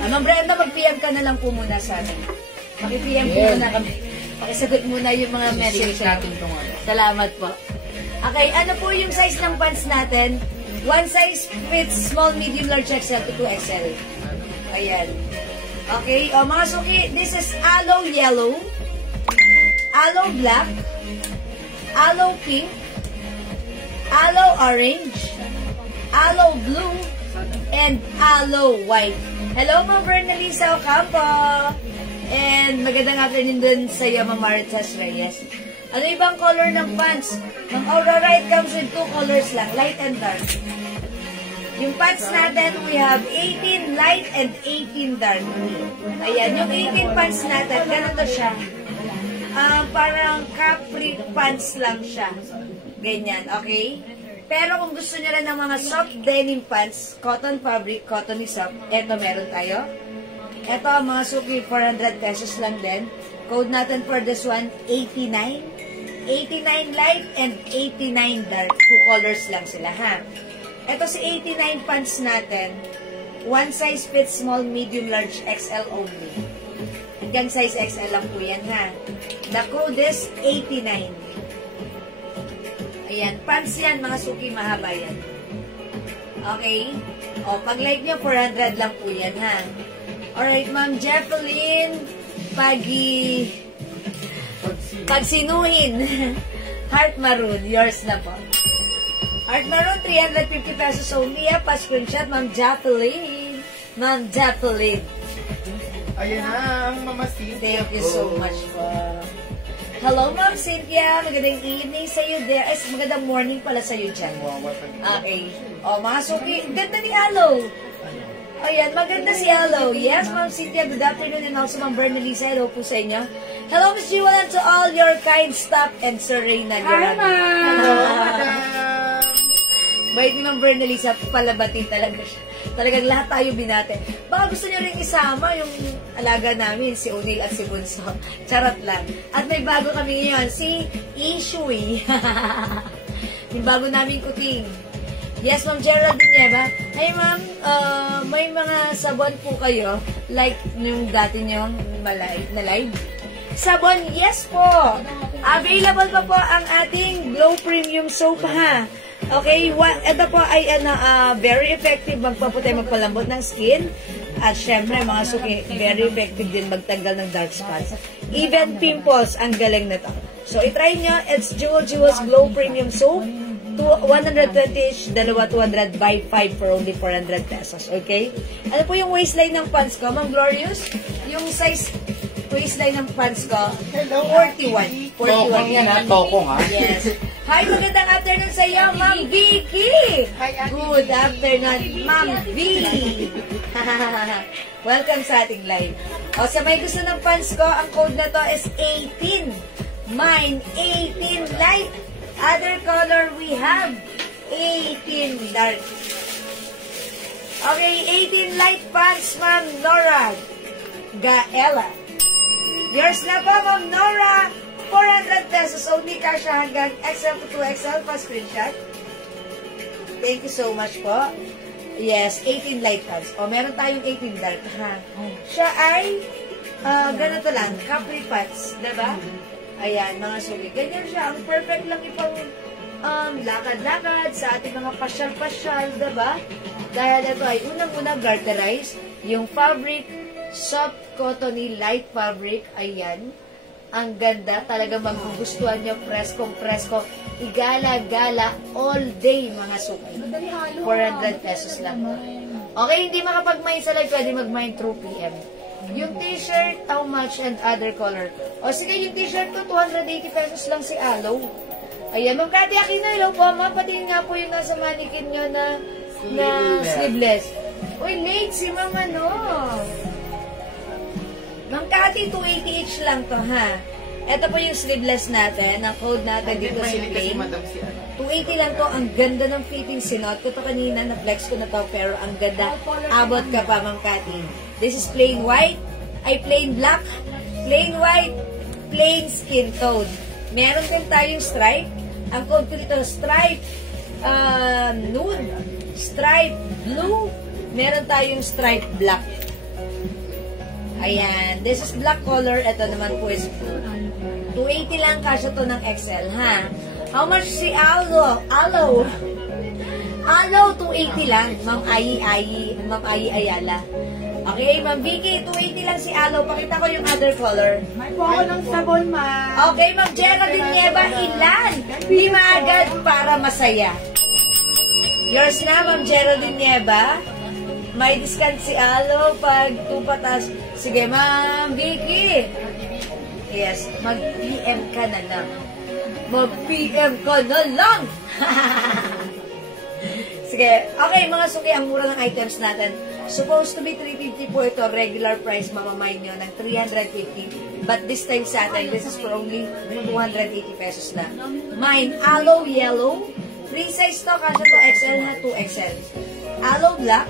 Ma'am Brenda, mag-PM ka na lang po muna sa atin. Paki-PM po muna kami. Pakisagot muna yung mga message natin. Salamat po. Okay, ano po yung size ng pants natin? One size fits small, medium, large, XL to 2XL. Ayan. Okay, o mga suki, this is Aloe Yellow, Aloe Black, Aloe Pink, Aloe Orange, Aloe Blue, and Aloe White. Hello, Ma'am Bernalisa Ocampo. And magandang afternoon dun sa Ma'am Maritas Reyes. Ano ibang color ng pants? Ang Aurora, it comes with 2 colors lang, light and dark. Yung pants natin, we have 18 light and 18 dark. Ayan, yung 18 pants natin, ganito siya. Parang capri pants lang siya. Ganyan, okay? Pero kung gusto nyo rin ng mga soft denim pants, cotton fabric, cottony soft, eto meron tayo. Eto, mga suki, 400 pesos lang din. Code natin for this one, 89. 89 light and 89 dark. 2 colors lang sila, ha? Ito si 89 pants natin. One size fits small, medium, large, XL only. Hanggang size XL lang po yan, ha? The code is 89. Ayan, pants yan, mga suki, mahaba yan. Okay? O, pag like nyo, 400 lang po yan, ha? Alright, Ma'am Jeffelyn, pagsinuhin. Heart Maroon, yours na po. Heart Maroon, 350 pesos only. Pa-screenshot, Ma'am Jeffelyn. Ma'am Jeffelyn. Ayan na, ang mamasin. Thank you so much po. Hello, Ma'am Cynthia. Magandang evening sa iyo there. Ay, magandang morning pala sa iyo dyan. Okay. O, mga suki. Ganda ni Alo. Ayan, maganda si Alo. Yes, Ma'am Cynthia. Good afternoon. And also, Ma'am Bernalisa. Hello po sa inyo. Hello, Ms. Jewel, and to all your kind staff and Sir Reyna. Hi, ma'am! Hello, bait ni Ma'am Bernalisa. Palabatin talaga siya. Talagang lahat tayo binate. Baka gusto niyo rin isama yung alaga namin, si O'Neil at si Bunso. Charot lang. At may bago kami ngayon, si Ishui. Yung bago namin kuting. Yes, Ma'am Geraldine Nieva. Hey, Ma'am, may mga sabon po kayo, like yung dati nyong na live? Sabon, yes po! Available pa po ang ating Glow Premium Soap, ha? Okay, ito po ay very effective magpaputi, magpalambot ng skin. At syempre, mga suki, very effective din magtanggal ng dark spots. Even pimples, ang galing na to. So, itry nyo, it's Jewel's Glow Premium Soap. 120 each, dalawa 200, buy 5 for only 400 pesos, okay? Ano po yung waistline ng pants ko, Ma'am Glorious? Yung size waistline ng pants ko, 41. 41 yan, ha? Tokong, ha? Yes. Hi, magandang afternoon sa iyo, Ma'am Vicky! Good afternoon, Ma'am V! Welcome sa ating live. O, sa may gusto ng pants ko, ang code na to is 18. Mine, 18 light. Other color we have 18 dark. Okay, 18 light pants, Ma'am Nora Gaela. Yours na po, Ma'am Nora. 400 pesos only, kasha hanggang XL to 2XL pa screenshot. Thank you so much po. Yes, 18 light pants. O, meron tayong 18 dark, ha? Siya ay, ganito lang, capri pants, diba? Ayan, mga suki. Ganyan siya. Ang perfect lang ipang lakad-lakad sa ating mga pasyal-pasyal, diba? Dahil ito ay unang-unang garterize. Yung fabric, soft, cottony, light fabric. Ayan. Ang ganda. Talagang magugustuhan nyo. Presko. Igala-gala all day, mga suki. 400 pesos lang. Okay, hindi makapag-mine sa live. Pwede mag-mine through PM. Yung t-shirt, how much and other color? O sige, yung t-shirt ko, 280 pesos lang si Alo. Ayan, Ma'am Cathy Aquino, hello po, Ma'am. Patingin nga po yung nasa mannequin nyo na sleeveless. Uy, late si Ma'am ano. Ma'am Cathy, 280 each lang to, ha? Ito po yung sleeveless natin. Ang code natin dito si plain. 280 lang to. Ang ganda ng fitting. Sinuot ko to kanina. Na-flex ko na to. Pero ang ganda. Abot ka pa, Ma'am Cathy. This is plain white. Ay, plain black. Plain white. Plain skin tone. Meron din tayong stripe. Ang code ko dito, stripe nude. Stripe blue. Meron tayong stripe black. Ayan. This is black color. Ito naman po is blue. 280 lang kasya to ng XL, ha? How much si Alo? Alo, 280 lang. Ma'am Ai Ayala. Okay, Ma'am Vicky, 280 lang si Alo. Pakita ko yung other color. May po ako ng sabon, ma'am. Okay, Ma'am Geraldine Nieva, ilan? 5 agad para masaya. Yours na, Ma'am Geraldine Nieva. May discount si Alo pag 2 patas. Sige, Ma'am Vicky. Yes, mag-PM ka na lang. Mag-PM ka na lang! Sige, okay mga suki, ang mura ng items natin. Supposed to be 350 po ito. Regular price, mamamay nyo ng 350. But this time sa atin, this is for only 280 pesos na. Mine, Aloe Yellow. 3 size to, kasi to XL na 2XL. Aloe Black.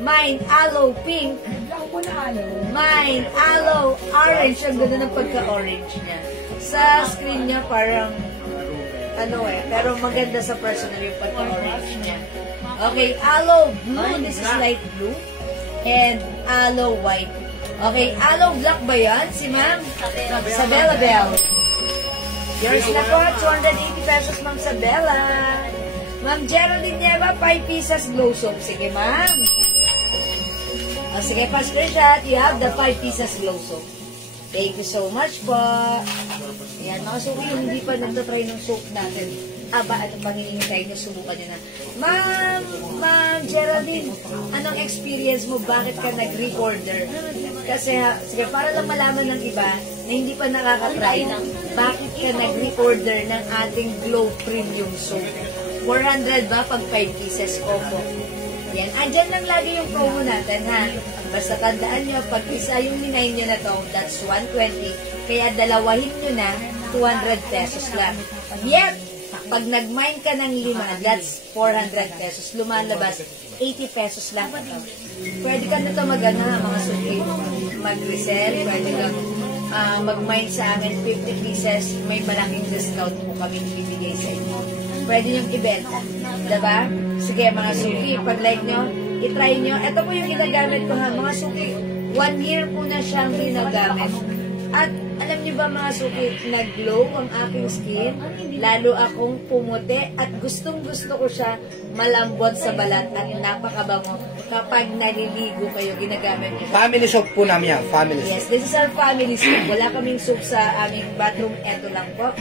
Mine, Aloe Pink. Mine, Aloe Orange. Ang ganda ng pagka-orange niya. Sa screen niya parang pero maganda sa personal yung pagka-orange niya. Okay, Aloe Blue. This is light blue. And Aloe White. Okay, Aloe Black ba yan? Si Ma'am? Sabella Bell. Yours na po, 280 pesos, Ma'am Sabella. Ma'am Geraldine Nieva, 5 pieces glow soap. Sige, Ma'am. Sige, pa-screenshot. You have the 5 pieces glow soap. Thank you so much po. Ayan, mga suki, hindi pa nagtatry ng soap natin. Aba, ano pang hinihintay nyo, subukan nyo na. Ma'am Geraldine, anong experience mo? Bakit ka nag-reorder? Kasi, sige, para lang malaman ng iba na hindi pa nakakatry, bakit ka nag-reorder ng ating Glow Premium Soap? 400 ba pag 5 pieces? Opo. Yan, andyan lang lagi yung promo natin, ha? Basta tandaan nyo, pag isa yung minay nyo na to, that's 120. Kaya dalawahin nyo na, 200 pesos lang. Yet, pag nag-mine ka ng 5, that's 400 pesos. Lumalabas, 80 pesos lang. Pwede ka na ito mga suki, mag-resell. Pwede kang mag-mine sa amin, 50 pieces. May malaking discount po kami bibigay sa inyo. Pwede nyo ibenta. Diba? Sige, mga suki, pag like nyo, itry nyo. Ito po yung ginagamit ko, ha. Mga suki, 1 year po na siyang ginagamit. At alam niyo ba mga suki, nag-glow ang aking skin, lalo akong pumuti at gustong-gusto ko siya malambot sa balat at napakabango kapag naliligo kayo, ginagamit niyo. Family soap po namin yan. Family soap. Yes, this is our family soap. Wala kaming soap sa aming bathroom. Ito lang po.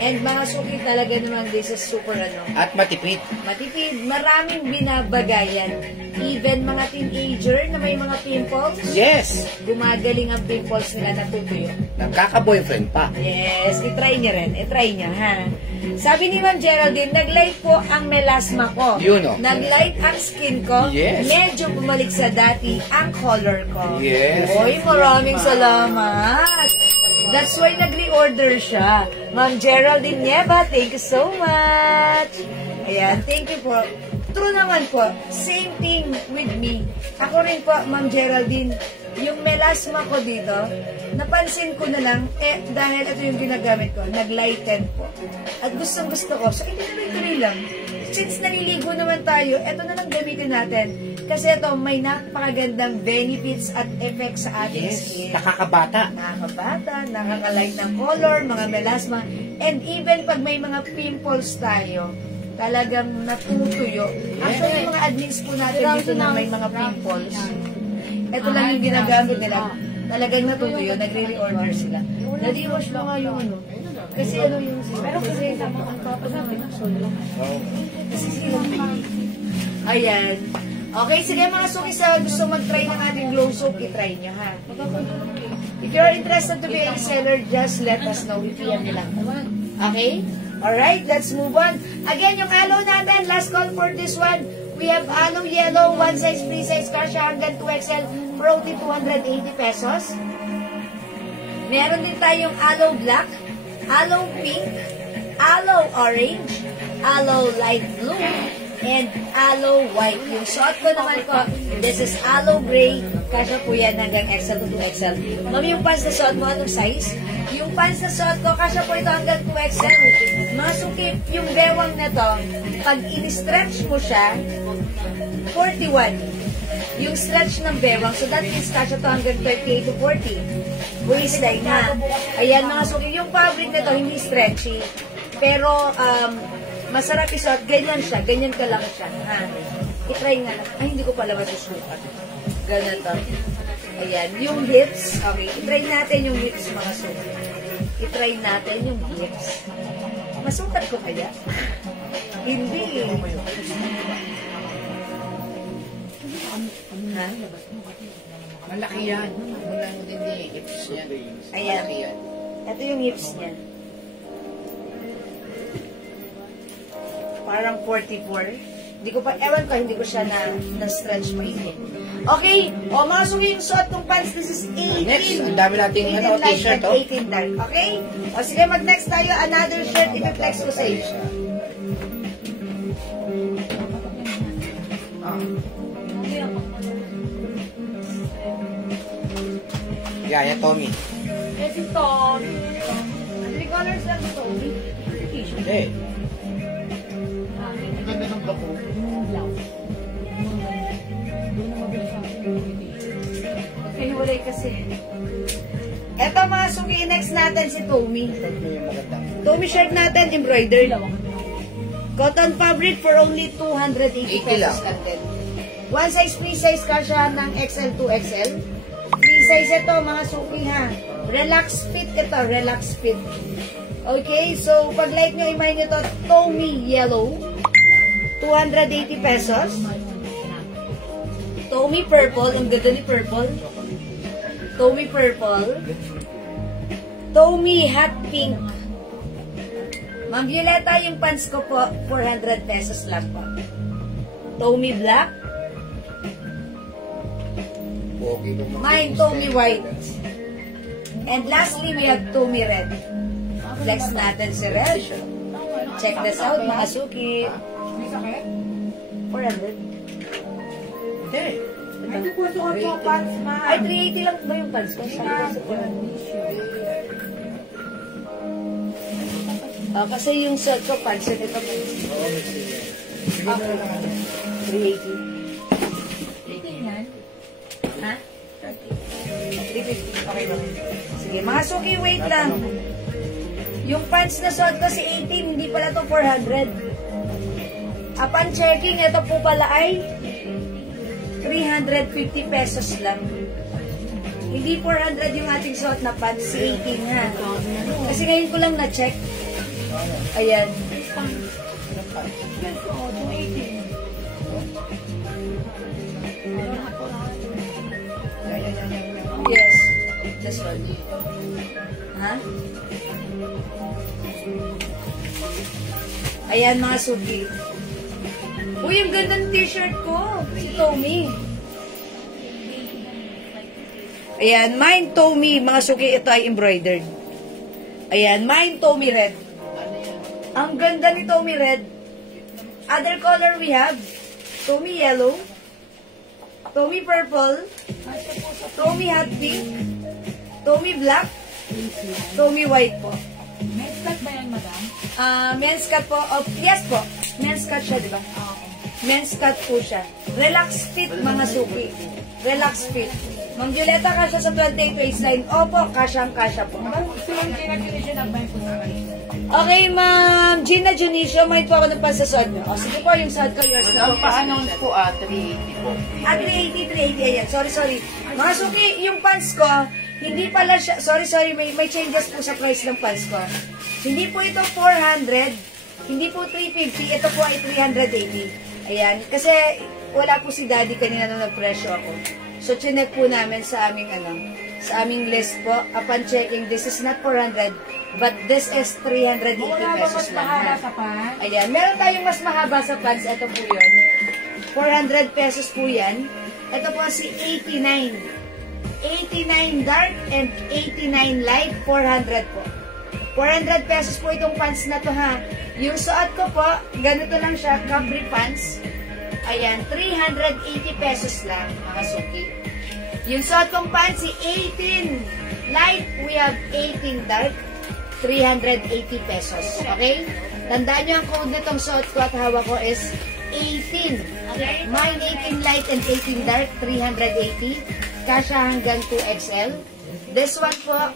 And mga suki talaga naman, this is super At matipid. Matipid. Maraming binabagayan. Even mga teenager na may mga pimples. Yes. Gumagaling ang pimples nila, natutuyo. Nagkaka-boyfriend pa. Yes, itry niya rin. Itry niya, ha? Sabi ni Ma'am Geraldine, nag-light po ang melasma ko. Yun, oh. Nag-light ang skin ko. Yes. Medyo bumalik sa dati ang color ko. Yes. Oy, maraming salamat. That's why nag-reorder siya. Ma'am Geraldine Nieva, thank you so much. Ayan, thank you po. True naman po, same thing with me. Ako rin po, Ma'am Geraldine, yung melasma ko dito, napansin ko na lang, dahil ito yung ginagamit ko, nag-lighten po. At gustong-gusto ko, so ituloy-tuloy lang. Since naliligo naman tayo, ito na lang gamitin natin. Kasi ito, may napakagandang benefits at effects sa ating skin. Nakakabata. Nakakabata, nakakalight ng color, mga melasma, and even pag may mga pimples tayo, talagang natutuyo. Actually, mga admins po natin dito na may mga pimples. Ito lang yung ginagamit nila. Talagang natutuyo, nagre-reorder sila. Nadi-wash lang nga yung ano. Kasi ano yung sila. Pero kasi ang papasapin ang solo. Kasi sila. Ayan. Okay, sige mga suki, sa gusto mag-try ng ating glow soap, i-try nyo, ha? If you're interested to be a reseller, just let us know. I-PM nyo lang. Okay? Alright, let's move on. Again, yung aloe natin, last call for this one. We have aloe yellow, 1 size, free size, kasha hanggang 2XL, for only 280 pesos. Meron din tayong aloe black, aloe pink, aloe orange, aloe light blue, and aloe white. Yung suot ko naman ko, this is aloe gray, kasha po yan hanggang XL to 2XL. Mami, yung pants na suot mo, anong size? Yung pants na suot ko, kasha po ito hanggang 2XL. Mga sukip, yung bewang na to, pag in-stretch mo siya, 41. Yung stretch ng bewang, so that means kasha to hanggang 38 to 40. Waistline na. Ayan mga sukip, yung fabric na to, hindi stretchy. Pero, masarap isuot, ganyan siya, ganyan ka lang siya. Ha? I-try nga lang. Ay, hindi ko pala masusukat. Ganyan to. Ayan, yung lips. Okay, i-try natin yung lips, mga sukat. I-try natin yung lips. Masukat ko kaya? Hindi. Ha? Malaki yan. Mula mo din yung hips niya. Ayan. Malaki yan. Ito yung hips niya. Parang 44. Hindi ko pa, ewan ko, hindi ko siya na-stretch maigit. Okay, o mga sugi yung suot ng pants, this is 18. Next, ang dami nating 18 light t-shirt, and 18 dark, okay? O sige, mag-next tayo, another shirt, ipiflex ko sa iyo. Yeah, yan, Tommy. Yes, si Tommy. 3 colors lang ito. Hey. Ang ganda ng bako. Magkahiwalay kasi. Eto mga sugi, next natin si Tommy. Tommy shirt natin, embroidered. Cotton fabric for only 280 pesos lang din. One size, free size ka siya ng XL to XL. Free size ito mga suki ha. Relax fit ito, relax fit. Okay, so pag like nyo, imay nyo ito, Tommy Yellow. 280 pesos. Tommy Purple, ang ganda ni Purple. Tommy Purple. Tommy Hot Pink. Ma'am Violeta, yung pants ko po, 400 pesos lang po. Tommy Black. Mine, Tommy White. And lastly, we have Tommy Red. Flex natin si Red. Check this out, mga suki. 400. Hey. Hindi po suot mo pants, ma'am. Ay, 380 lang ba yung pants ko? Kasi yung suot ko, pants ito pa. Okay. 380. Ha? 350. Okay ba? Sige, mga suki, wait lang. Yung pants na suot ko si 18, hindi pala to 400. Upon checking, ito po pala ay 350 pesos lang. Hindi 400 yung ating suot na pants, si 18 ha. Kasi ngayon ko lang na-check. Ayan. Yes. This one. Ha? Ayan mga suki. Uy, ang ganda ng t-shirt ko. Si Tommy. Ayan, mine Tommy. Mga suki, ito ay embroidered. Ayan, mine Tommy Red. Ang ganda ni Tommy Red. Other color we have Tommy Yellow, Tommy Purple, Tommy Hot Pink, Tommy Black, Tommy White po. Men's cut ba yan, madam? Men's cut po. Oh, yes po. Men's cut siya, di ba? Men's cut po siya. Relax fit, mga suki. Relax fit. Ma'am Violeta, kasya sa 28 waistline. Opo, kasyang-kasya po. Silang kinag-inisyon ang bahay po sa kanila. Okay, Ma'am Gina Junicio, may po ako ng pansasod nyo. O, sige po, yung sod ko, yours na po. Pa-announce po 380 po. 380, ayan. Sorry. Mga suki, yung pants ko, hindi pala siya, sorry, may changes po sa price ng pants ko. Hindi po ito 400, hindi po 350, ito po ay 380. Ayan, kasi wala po si Daddy kanina nung nagpresyo ako. So, chinek po namin sa aming list po. Upon checking, this is not 400, but this is 380 pesos lang. Mahaba sa pants? Ayan, meron tayong mas mahaba sa pants. Ito po yun. 400 pesos po yan. Ito po si 89. 89 dark and 89 light, 400 po. 400 pesos po itong pants na to ha. Yung suot ko po, ganito lang siya, Capri pants. Ayan, 380 pesos lang, mga suki. Yung suot kong pants, si 18 light, we have 18 dark, 380 pesos. Okay? Tandaan nyo ang code nitong suot ko at hawak ko is 18. Okay? Mine 18 light and 18 dark, 380. Kasya hanggang 2XL. This one po,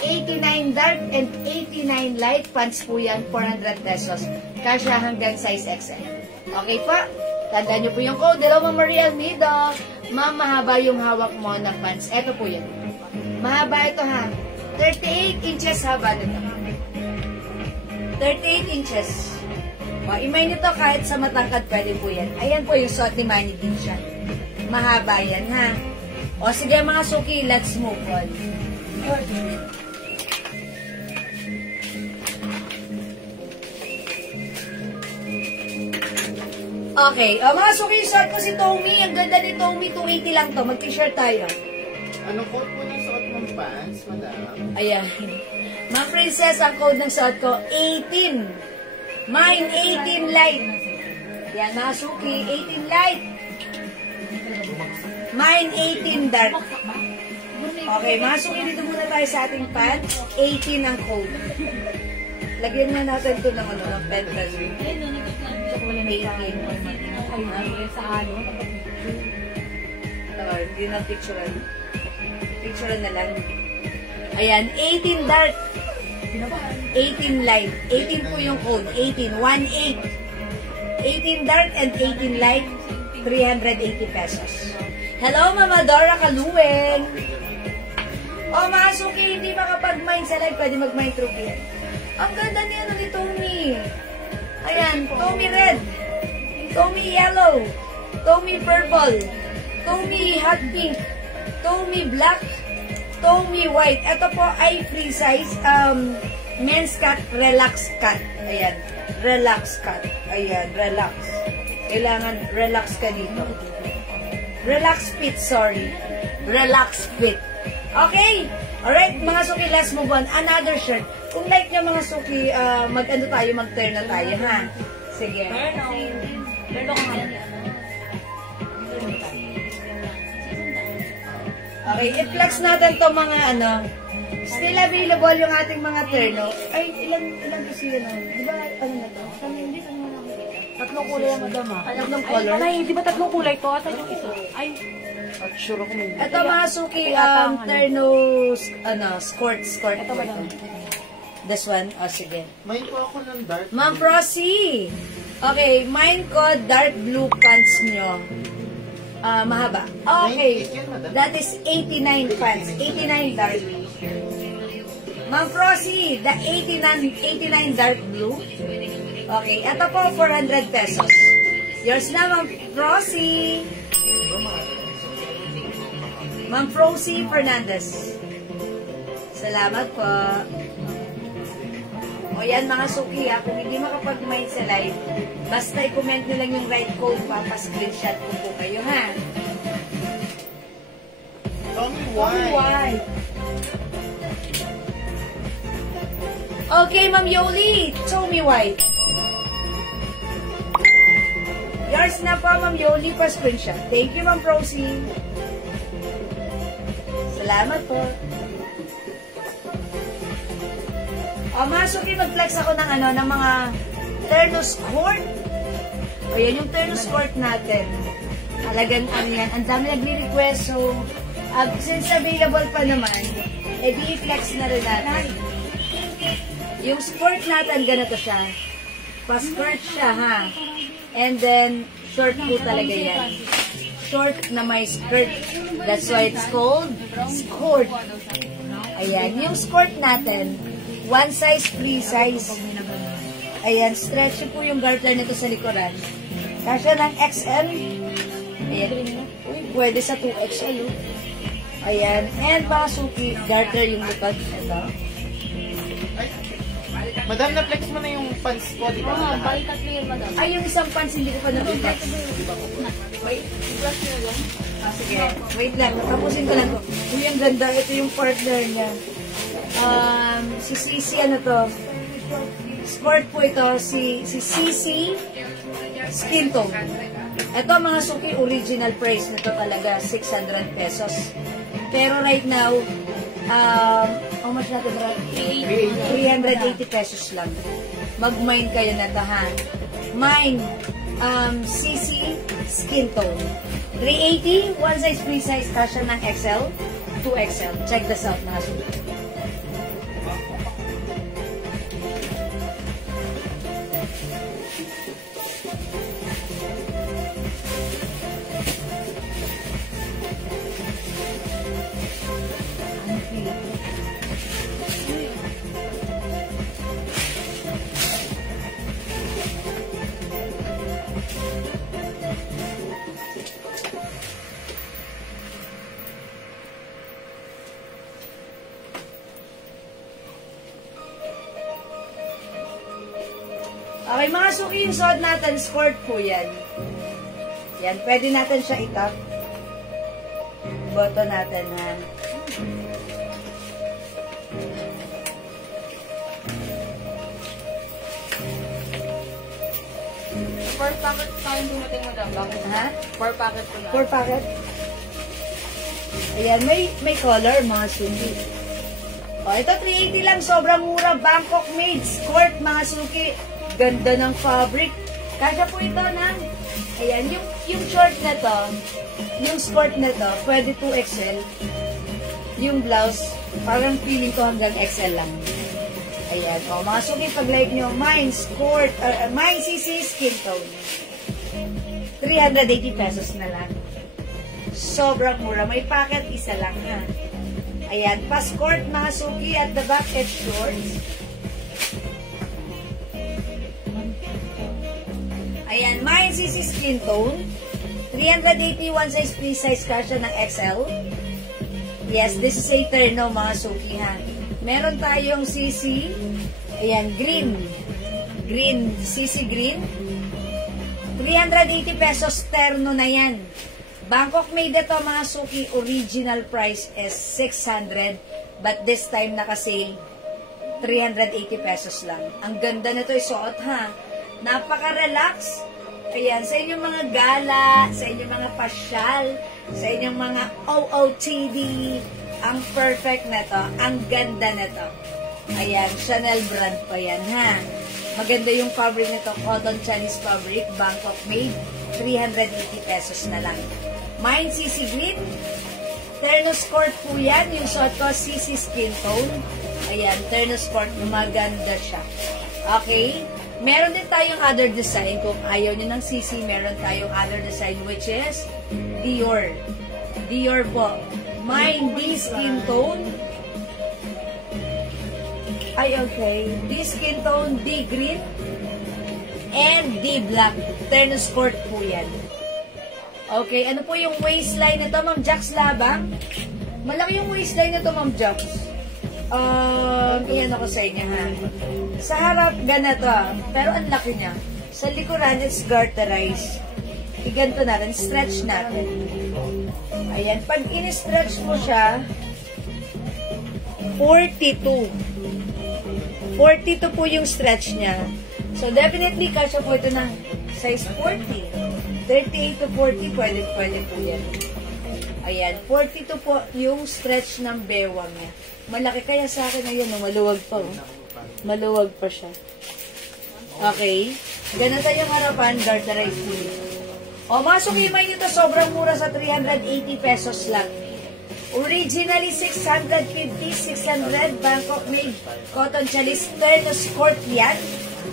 89 dark and 89 light. Pants po yan, 400 pesos. Kasya hanggang size XL. Okay po? Tandaan nyo po yung code. Hello, Ma'am Maria Almeida. Ma'am, mahaba yung hawak mo na pants. Ito po yan. Mahaba ito ha. 38 inches haba nito. 38 inches. O, imay nito kahit sa matangkad pwede po yan. Ayan po yung suot ni Manny din siya. Mahaba yan, ha? O sige mga suki, let's move on. Okay, o mga suki, short ko si Tommy. Ang ganda ni Tommy, 280 lang to. Mag-t-shirt tayo. Anong code po ng suot mong pants, madam? Ayan. Mga princess, ang code ng suot ko, 18. Mine, 18 light. Yan, mga suki, 18 light. Mine, 18 dark. Okay, mga suki, dito muna tayo sa ating pants. 18 ang code. Lagyan na natin ito ng, ng pen press. 18. Sa ano? Hindi na picturean. Picturean na lang. Ayan, 18 dark. 18 light. 18 po yung code. 18. 1-8. 18 dark and 18 light. 380 pesos. Hello, Mama Dora Kaluwen. O, mga suki, hindi makapag-mine sa live. Pwede mag-mine through here. Ang ganda niya ni Tommy. Ayan, Tommy red. Tommy yellow. Tommy purple. Tommy hot pink. Tommy black. Tommy white. Ito po ay free size. Men's cut, relax cut. Ayan. Relax cut. Ayan, relax. Kailangan relax ka dito. Relax fit, sorry. Relax fit. Okay. Alright, mga suki, let's move on. Another shirt. Kung like nyo mga suki, mag-ano tayo, mag-turn na tayo, ha? Sige. Pero ka nga. Okay, i-flex natin to mga ano. Still available yung ating mga terno. Ay, ilan kasi yun? Di ba, ano na to? Tatlong kulay ang madam ah. Tatlong color? Ay, di ba tatlong kulay to? Asan yung isa? Ay, Sure ako may... Ito mga suki, terno, ano, skirt po ito. This one? O, sige. May po ako ng dark. Ma'am Prosy! Okay, mine ko, dark blue pants nyo. Mahaba. Okay. That is 89 pants. 89 dark. Ma'am Prosy, the 89 dark blue. Okay, ito po, 400 pesos. Yours na, Ma'am Prosy. Ma'am Prosy Fernandez. Salamat po. O yan mga suki ha, kung hindi makapag-mind sa live, basta i-comment nyo lang yung right code, papascreenshot ko po kayo ha. Tommy Tommy White. White. Okay, Ma'am Yoli, Tommy White. Yours na po, Ma'am Yoli, pa-screenshot. Thank you, Ma'am Prosy. Salamat po. Mga suki, mag-flex ako ng ano, ng mga terno skirt. O yan yung terno skirt natin. Talagang ano yan, ang dami nagre-request. So, since available pa naman, i-flex na rin natin. Yung skirt natin, ganito siya. Pa-skirt siya, ha? And then, short po talaga yan. Short na may skirt. That's why it's called skirt. Ayan, yung skirt natin, one size, free size. Ayan, stretchy po yung garter nito sa likuran. Kasya ng XL. Ayan. Uy, pwede sa 2XL. Ayan. And mga suki, garter yung likod. Ito. Madam, na-flex mo na yung pants ko, di ba? Balikat mo yun, madam. Ay, yung isang pants, hindi ko pa na-flex. Wait. Sige. Wait lang. Tapusin ko lang to. Uy, ang ganda. Ito yung partner niya. Si Sisi, ano to? Sport po ito. Si Sisi Skin Tone. Ito mga suki, original price nito talaga, 600 pesos. Pero right now, how much natin? 380 pesos lang. Mag-mine kayo na tahan. Mine, Sisi Skin Tone. 380, one size, free size, kasya ng XL, 2XL. Check this out mga suki. Okay, mga suki, yung suot natin, skirt po yan. Yan, pwede natin siya itap. Boto natin, ha. Per packet tayong dumating mo daw. Bakit? Ha? Per packet ko na. 4 packet. Ayan, may color, mga suki. O, ito 380 lang, sobrang mura. Bangkok made, skirt, mga suki. Ganda ng fabric. Kasya po ito ng, ayan, yung short na to, yung skirt na to, pwede 2XL. Yung blouse, parang feeling ko hanggang XL lang. Ayan, o, mga suki, pag like nyo, mine skirt, mine CC skin tone. 380 pesos na lang. Sobrang mura. May packet, isa lang, ha. Ayan, pa-skirt, mga suki, at the back at shorts. Ayan, mine CC skin tone. 381 size, free size kasya ng XL. Yes, this is a terno, mga suki, ha. Meron tayong CC. Ayan, green. Green, CC green. 380 pesos, terno na yan. Bangkok made ito, mga suki. Original price is 600. But this time, naka-sale, 380 pesos lang. Ang ganda nito isuot, ha. Napaka-relax. Ayan, sa inyong mga gala, sa inyong mga pasyal, sa inyong mga OOTD, ang perfect na to. Ang ganda na to. Ayan, Chanel brand pa yan, ha. Maganda yung fabric nito, cotton Chinese fabric, Bangkok made, 380 pesos na lang. Mine CC green, terno skirt po yan, yung suot ko CC skin tone. Ayan, terno skirt, maganda siya. Okay? Meron din tayong other design. Kung ayaw nyo ng CC, meron tayong other design which is Dior. Dior po. Mine D skin tone. Ay, okay. D skin tone, D green, and D black. Terno skirt po yan. Okay, ano po yung waistline nito, Ma'am Jax Labang? Malaki yung waistline nito, Ma'am Jax. Iyan ako sa inyo, ha. Sa harap, ganito, pero ang laki niya. Sa likuran, it's garterized. Iganto natin, stretch natin. Ayan, pag in-stretch mo siya, 42. 42 po yung stretch niya. So, definitely, kasya po ito ng size 40. 38 to 40, pwede po yan. Ayan, 42 po yung stretch ng bewang niya. Malaki kaya sa akin, ayan, no, maluwag pa. Oh. Maluwag pa siya. Okay. Ganito yung harapan, garterized po. O, masukimay nyo to, sobrang mura sa 380 pesos lang. Originally, 650, 600, Bangkok made, cotton chalis, terno skirt yan.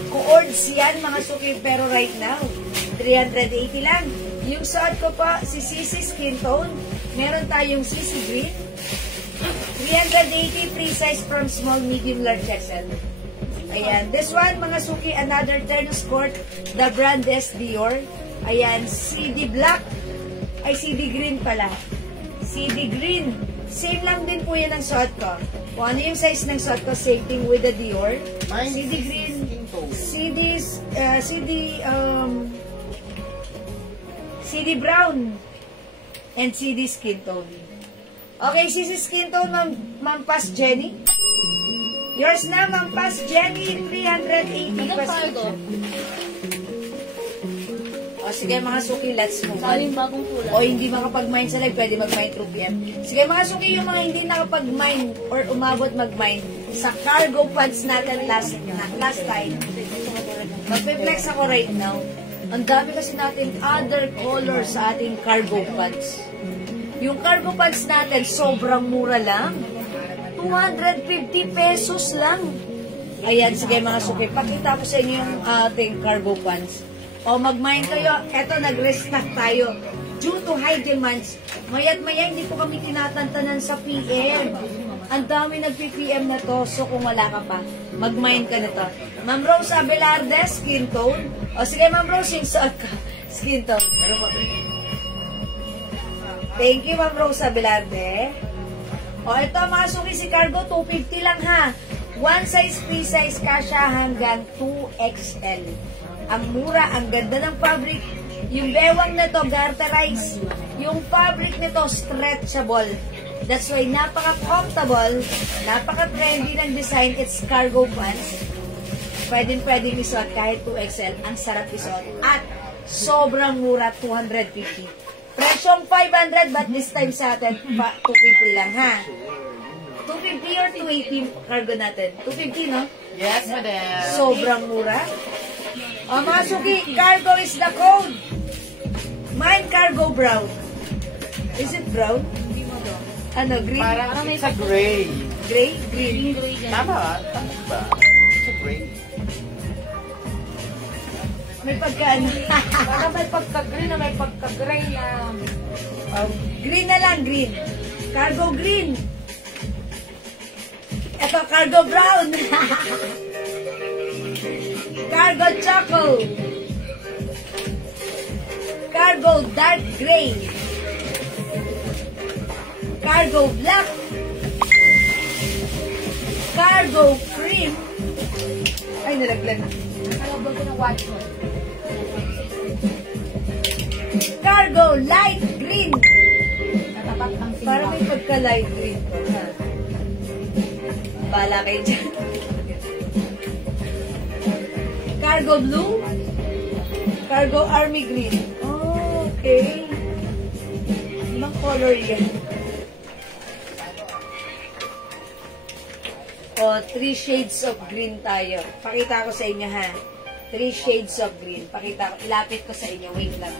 Coords yan, mga suki, pero right now, 380 lang. Yung suot ko pa, si CC skin tone, meron tayong CC green, 380 free size from small, medium, large, XL. Ayan, this one, mga suki, another terno skirt, the brand is Dior. Ayan, CD black, ay CD green pala. CD green. Same lang din po yan ang suot ko. Kung ano yung size ng suot ko, same thing with the Dior. CD green, CD brown, and CD skin tone. Okay, CD skin tone, Ma'am Pas Jenny. Yours na, Ma'am Pas Jenny, 380 pesos. O, sige mga suki, let's move on. O, hindi makapag-mine sa live, pwede mag-mine through PM. Sige mga suki, yung mga hindi nakapag-mine or umabot mag-mine, sa cargo pants natin last time, mag-flex ako right now. Ang dami kasi natin other colors sa ating cargo pants. Yung cargo pants natin, sobrang mura lang. 250 pesos lang. Ayan, sige mga suki, pakita ko sa inyo yung ating cargo pants. O, mag-mine kayo. Eto, nag-restock tayo. Due to high demands, maya't maya hindi po kami tinatantanan sa PM. Ang dami nag-PM na to. So, kung wala ka pa, mag-mine ka na to. Ma'am Rose Abelarde, skin tone. O, sige, Ma'am Rose, yung suot ka. Skin tone. Thank you, Ma'am Rose Abelarde. O, ito, mga suki si cargo, 250 lang ha. One size, free size, kasha hanggang 2XL. Ang mura, ang ganda ng fabric. Yung bewang na to, garterized. Yung fabric nito, stretchable. That's why napaka-comfortable, napaka-trendy ng design. It's cargo pants. Pwedeng isuot kahit 2XL. Ang sarap isuot. At sobrang mura, 250. Presyong 500, but this time sa atin, 250 lang, ha? 250 or 280 cargo natin? 250, no? Yes, madam. Sobrang mura. O, mga suki, cargo is the code. Mine cargo brown. Is it brown? Ano, green? Parang it's a gray. Gray? Green. Tama ba? It's a gray. May pagkaan. Para may pagka-green na may pagka-gray na. Green na lang, green. Cargo green. Ito, cargo brown. Cargo choco. Cargo dark gray. Cargo black. Cargo cream. Ay, nalaglag. Kalabog ko ng watch mo. Cargo light green. Natapat ang simba. Para may pagka-light green pa. Ha? Bala kayo dyan. Cargo blue. Cargo army green. Oh, okay. Ibang color yan. O, 3 shades of green tayo. Pakita ko sa inyo, ha? 3 shades of green. Pakita ko. Ilapit ko sa inyo. Wait lang.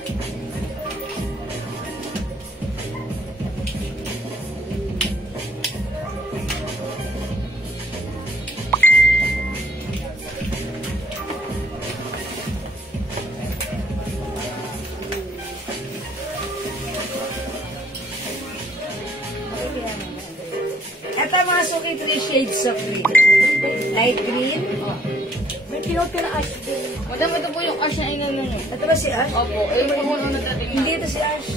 Ito mga suki, 3 shades of green. Light green. May pinote na ash. Madam, ito po yung ash na inano nyo. Ito ba si Ash? Opo, ito po kung ano natin. Hindi ito si Ash.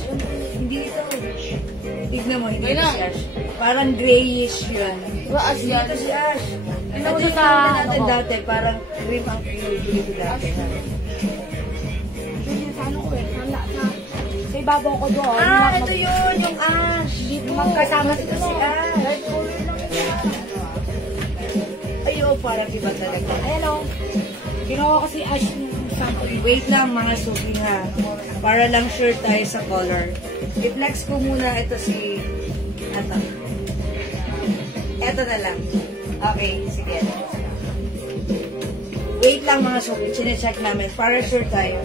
Hindi ito. Tignan mo, hindi Ayun ito na. si Ash. Parang grayish yun. Diba ash Hindi yan? ito si Ash. Ito Ito yung sa, natin ano, dati. Parang cream ang pinili dati. Yun yung sa ano ko eh. Sa ibabaw ko doon. Ah, ito yun. Yung Ash. Magkasama Ito si Ash. Ayun, parang iba talaga. Ayan o. Ginawa ko si ash yung sample. Wait lang mga suki ha. Para lang sure tayo sa color. I-flex ko muna ito si... Ito na lang. Okay, sige. Wait lang mga suki. Chine-check namin. Para sure tayo.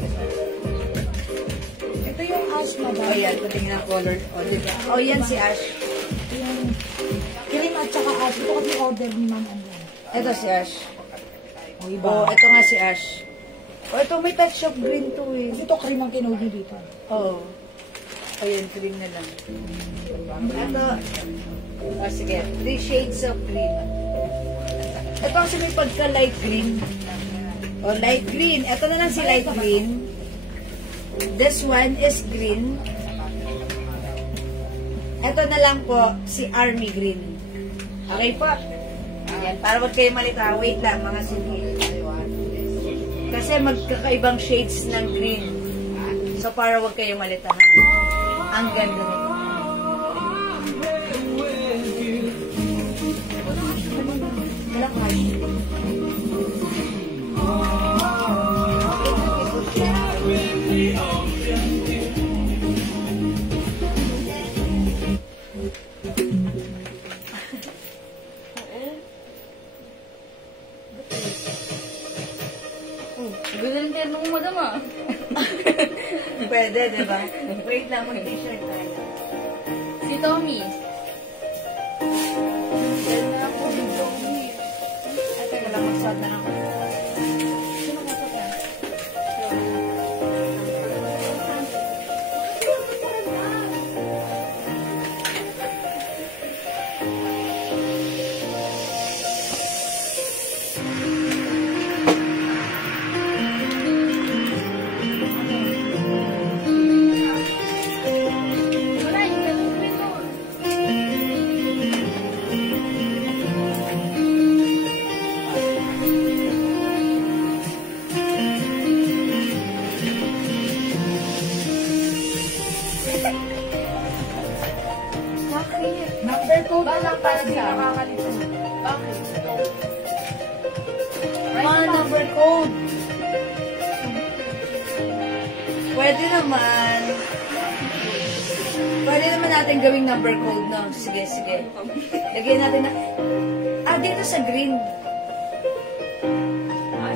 Ito yung ash na ba? O yan, patingin ang color. O, diba? O yan si Ash. Yung cream at saka ash. Ito kasi order ni Ma'am Andan. Ito si Ash. O O, iba. ito nga si Ash. O, ito may pet shop green to eh. Kasi ito cream ang kinuha dito. Oo. O yan, green na lang. Ito, o sige, 3 shades of green. Ito kasi may pagka-light green. O, light green. Ito na lang si light green. This one is green. Ito na lang po, si army green. Okay po? Ayan, para wag kayo malita. Wait lang, mga suki. Kasi magkakaibang shades ng green. So, para wag kayo malita. Ha? Ang ganda nito. Walang hash. Ganda rin terno mo, madam ah. Pwede, diba? Wait lang, mag-t-shirt tayo. Si Tommy. Dahil na ako ni Tommy. Ay, teka lang, mag-shot na ako. Sino ka pa? Wala, yung ganun rin doon. Number code na lang para di nakakalito. Bakit? Number code. Pwede naman. Pwede naman natin gawing number code, no? Sige, sige. Lagyan natin na... dito sa green.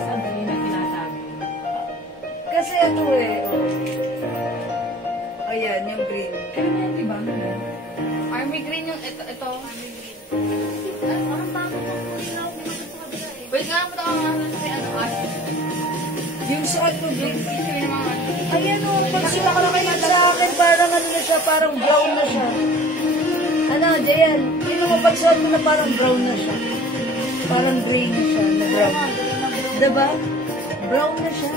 Sabi niya na sinasabi. Kasi ano eh. Ayan, yung green. Diba? Army green yung ito. Parang bago ko. Wait nga, mata ka nga sa ano, ash. Yung suot ko green. Yung mga Ayan o, pag suot ko kayo sa akin, parang ano na siya, parang brown na siya. Ano, Jayan, tingnan mo pag suot mo na parang brown na siya. Parang gray na siya, na brown. Diba? Brown na siya.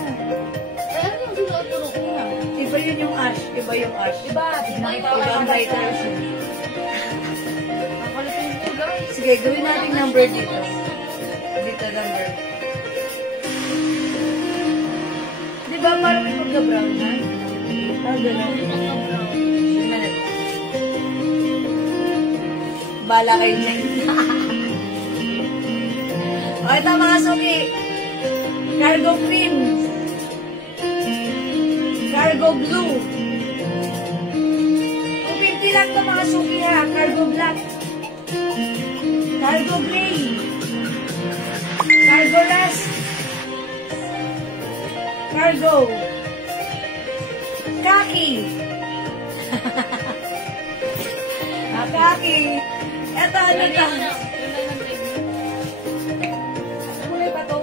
Ay, ano yung sinuot ko nung una? Iba yun yung ash. Iba yung ash. Diba? Ibang lighter siya. Nakalit yung kulay. Sige, gawin natin number dito. Dito number. Diba parang may magka-brown na? Gano'n. Sige na. Bala kayo dyan. O, ito mga suki. Cargo cream. Cargo blue. 250 lang ito mga suki ha. Cargo black. Cargo gray. Cargo rust. Cargo. Kaki. Kaki. Ito, ano ito? Kulay ba ito?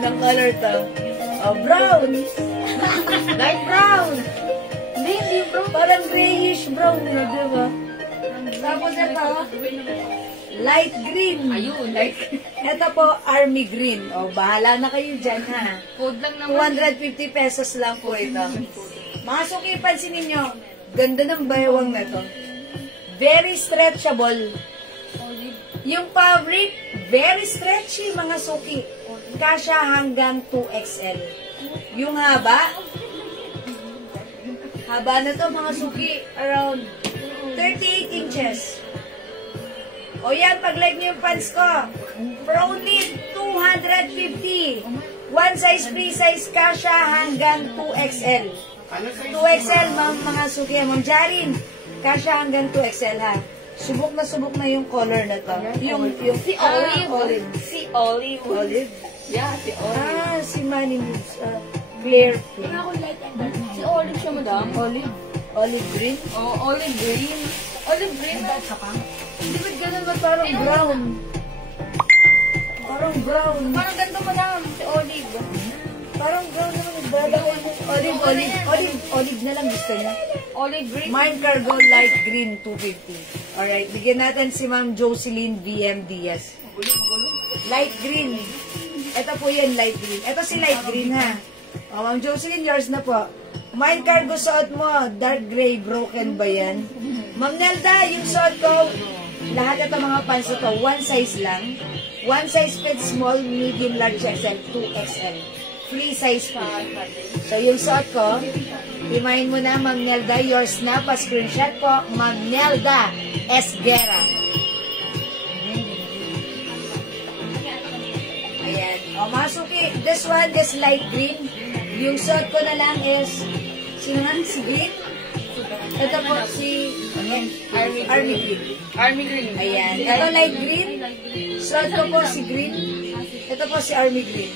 Anong color to? Oh, brown. Light brown. Hindi brown. Parang grayish brown na, di ba? Tapos ito, light green. Ayun, like. Ito po, army green. O, bahala na kayo dyan, ha? Code lang naman. 250 pesos lang po ito. Mga suki, pansinin nyo, ganda ng baywang na to. Very stretchable. Yung fabric, very stretchy, mga suki. Kasya hanggang 2XL. Yung haba na to, mga suki, around 38 inches. O yan, pag-like niyo yung pants ko. For only 250. One size, free size, kasya hanggang 2XL. 2XL, mga suki. Ma'am Jarin, kasya hanggang 2XL, ha. Subok na yung color na to. Yung Si Olive. Olive. Si Olive. Olive? Yeah, si Olive. Si Manny Moves. Clear pink. Si Olive siya, madam. Olive? Olive green? Oh, olive green. Olive green. Hindi ba't ganun ba parang brown? Parang brown. Parang ganito, madam. Si Olive. Parang brown naman. Olive na lang gusto niya. Olive green. Mine Cargo Light Green 250. Alright, bigyan natin si Ma'am Jocelyn VM Diaz. Light green. Ito po yan, light green. Ito si light green, ha. O, Ma'am Jocelyn, yours na po. Mine Cargo suot mo, dark gray, broken ba yan? Ma'am Nelda, yung suot ko, lahat ito mga pants ito, one size lang. One size fits small, medium, large, XL, 2XL. Free size pa. So, yung suot ko, remind mo na, Ma'am Nelda, yours na, pa-screenshot po, Ma'am Nelda Esguera. Ayan. O, masuki, this one, this light green. Yung suot ko na lang is, sino nga? Si green? Ito po si, ayan, Army green. Army green. Ayan. Ito light green. Suot ko po si green. Ito po si Army green.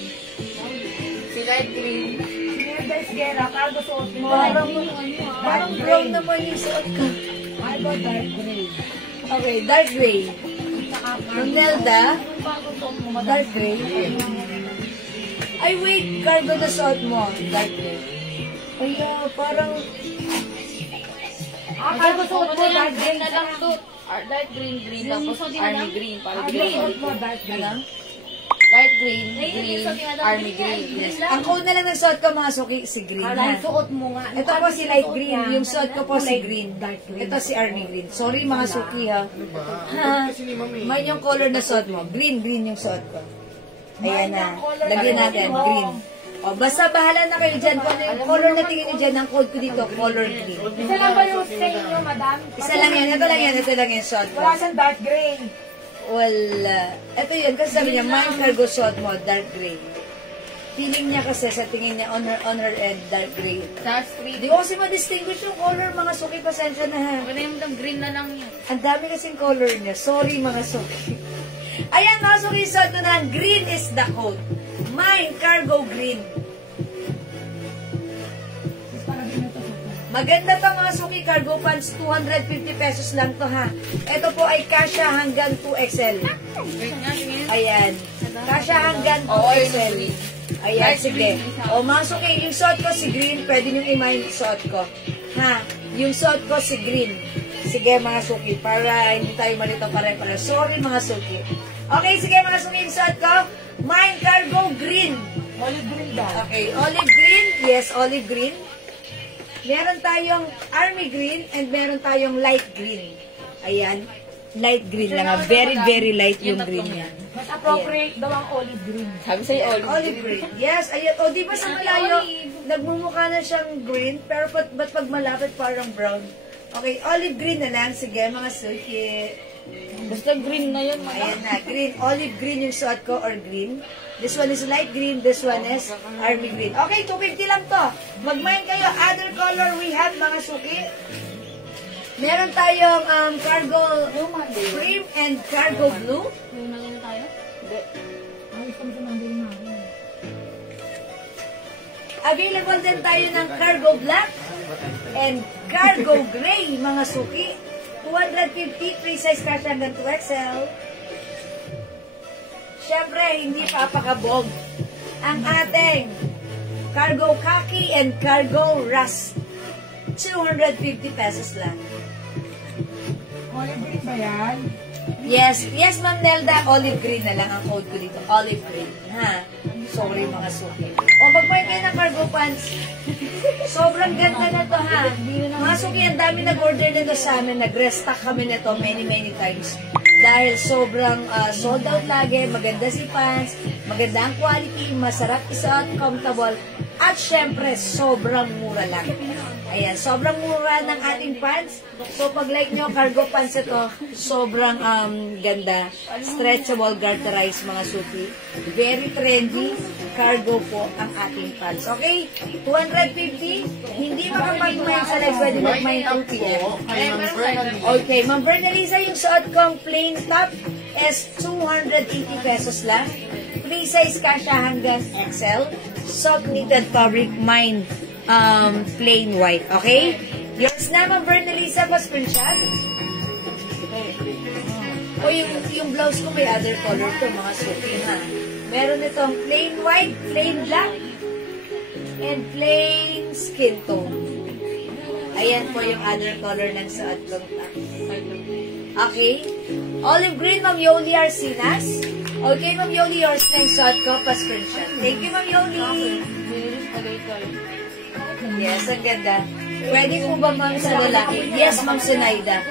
Si light green. Best Gera, cargo suot mo. Parang brown naman yung suot ko. I got dark gray. Okay, dark gray. Ma'am Nelda, dark gray. Ay, wait, cargo na suot mo. Dark gray. Ay, parang... Cargo suot mo, dark Green gray na lang to. Light green, green. Tapos army green. Para green. Suot mo, dark gray. Light green, green, army green. Yes. Ang code na lang ng suot ko, mga suki, si green. Alay, Ha? suot mo nga. Ito po si light green. Yung suot ko po si green. Dark green. Ito si army green. Sorry mga suki, ha. Ha? May yung color na suot mo. Green yung suot ko. Ayan na. Lagyan natin. Green. O, basta bahala na kayo dyan. Kung ano yung color na tingin nyo dyan, ang code ko dito, color green. Isa lang ba yung stain nyo, madam? Isa lang yan. Ito lang yan. Ito lang yung suot ko. Wala siyang dark gray. Wala. Ito yun. Kasi sabi niya, mine cargo suot mo, dark gray. Feeling niya kasi sa tingin niya, on her end, dark gray. Sa street. Di ko kasi ma-distinguish yung color, mga suki. Pasensya na ha. Okay na yung green na lang yun. Ang dami kasing color niya. Sorry, mga suki. Ayan, mga suki, suot mo na. Green is the code. Mine cargo green. Maganda to mga suki, cargo pants, 250 pesos lang to ha. Ito po ay kasya hanggang 2XL. Ayan. Kasya hanggang 2XL. Ayan, sige. O mga suki, yung suot ko si green, pwede nyo i-mind suot ko. Ha? Yung suot ko si green. Sige mga suki, para hindi tayo malito pare-pare. Sorry mga suki. Okay, sige mga suki, yung suot ko, mine cargo green. Olive green ba? Okay, olive green. Yes, olive green. Meron tayong army green and meron tayong light green. Ayan. Light green lang. Very, very light yung green niya. Mas appropriate daw ang olive green. Sabi sa'yo, Olive green. Yes. Ayan. O, di ba sa malayo, nagmumukha na siyang green, pero ba't pag malapit parang brown? Okay, olive green na lang. Sige, mga suki. basta green na yun. Ayan na. Green. Olive green yung suot ko or green. This one is light green. This one is army green. Okay, 250 lang to. Mag-mind kayo. Other color we have, mga suki. Meron tayong cargo cream and cargo blue. Yung nagano tayo? Available din tayo ng cargo black and cargo gray, mga suki. 250, free size cash hanggang 2XL. Siyempre, hindi papakabog ang ating cargo khaki and cargo rust. 250 pesos lang. Olive green ba yan? Yes, yes Ma'am Nelda, olive green na lang ang code ko dito. Olive green, ha? Sorry mga suki. O, mag-buy kayo ng cargo pants. Sobrang ganda na to, ha? Mga suki, ang dami nag-order nito sa amin. Nag-restock kami nito many times. Dahil sobrang sold out lagi, maganda si pants, maganda ang quality, masarap isuot, comfortable, at syempre, sobrang mura lang. Ayan, sobrang mura ng ating pants. So, pag like nyo, cargo pants ito, sobrang ganda. Stretchable, garterized, mga suki. Very trendy, cargo po ang ating pants. Okay? 250, hindi makapag-mind sa live, pwede mag-mind 2 p.m. Okay, Ma'am Bernalisa, yung suot kong plain top is 280 pesos lang. Free size kasha hanggang XL. Soft knitted fabric, mine plain white. Okay? Yours na, Ma'am Bernalisa, pa screenshot. O yung blouse ko may other color to, mga suki, ha? Meron itong plain white, plain black, and plain skin tone. Ayan po yung other color ng suot kong top. Okay? Olive green, Ma'am Yoli Arcinas. Okay, Ma'am Yoli, yours na yung suot ko, pa screenshot. Thank you, Ma'am Yoli. Yes, ang ganda. Pwede po ba, Ma'am, sa lalaki? Yes, Ma'am Sunaida.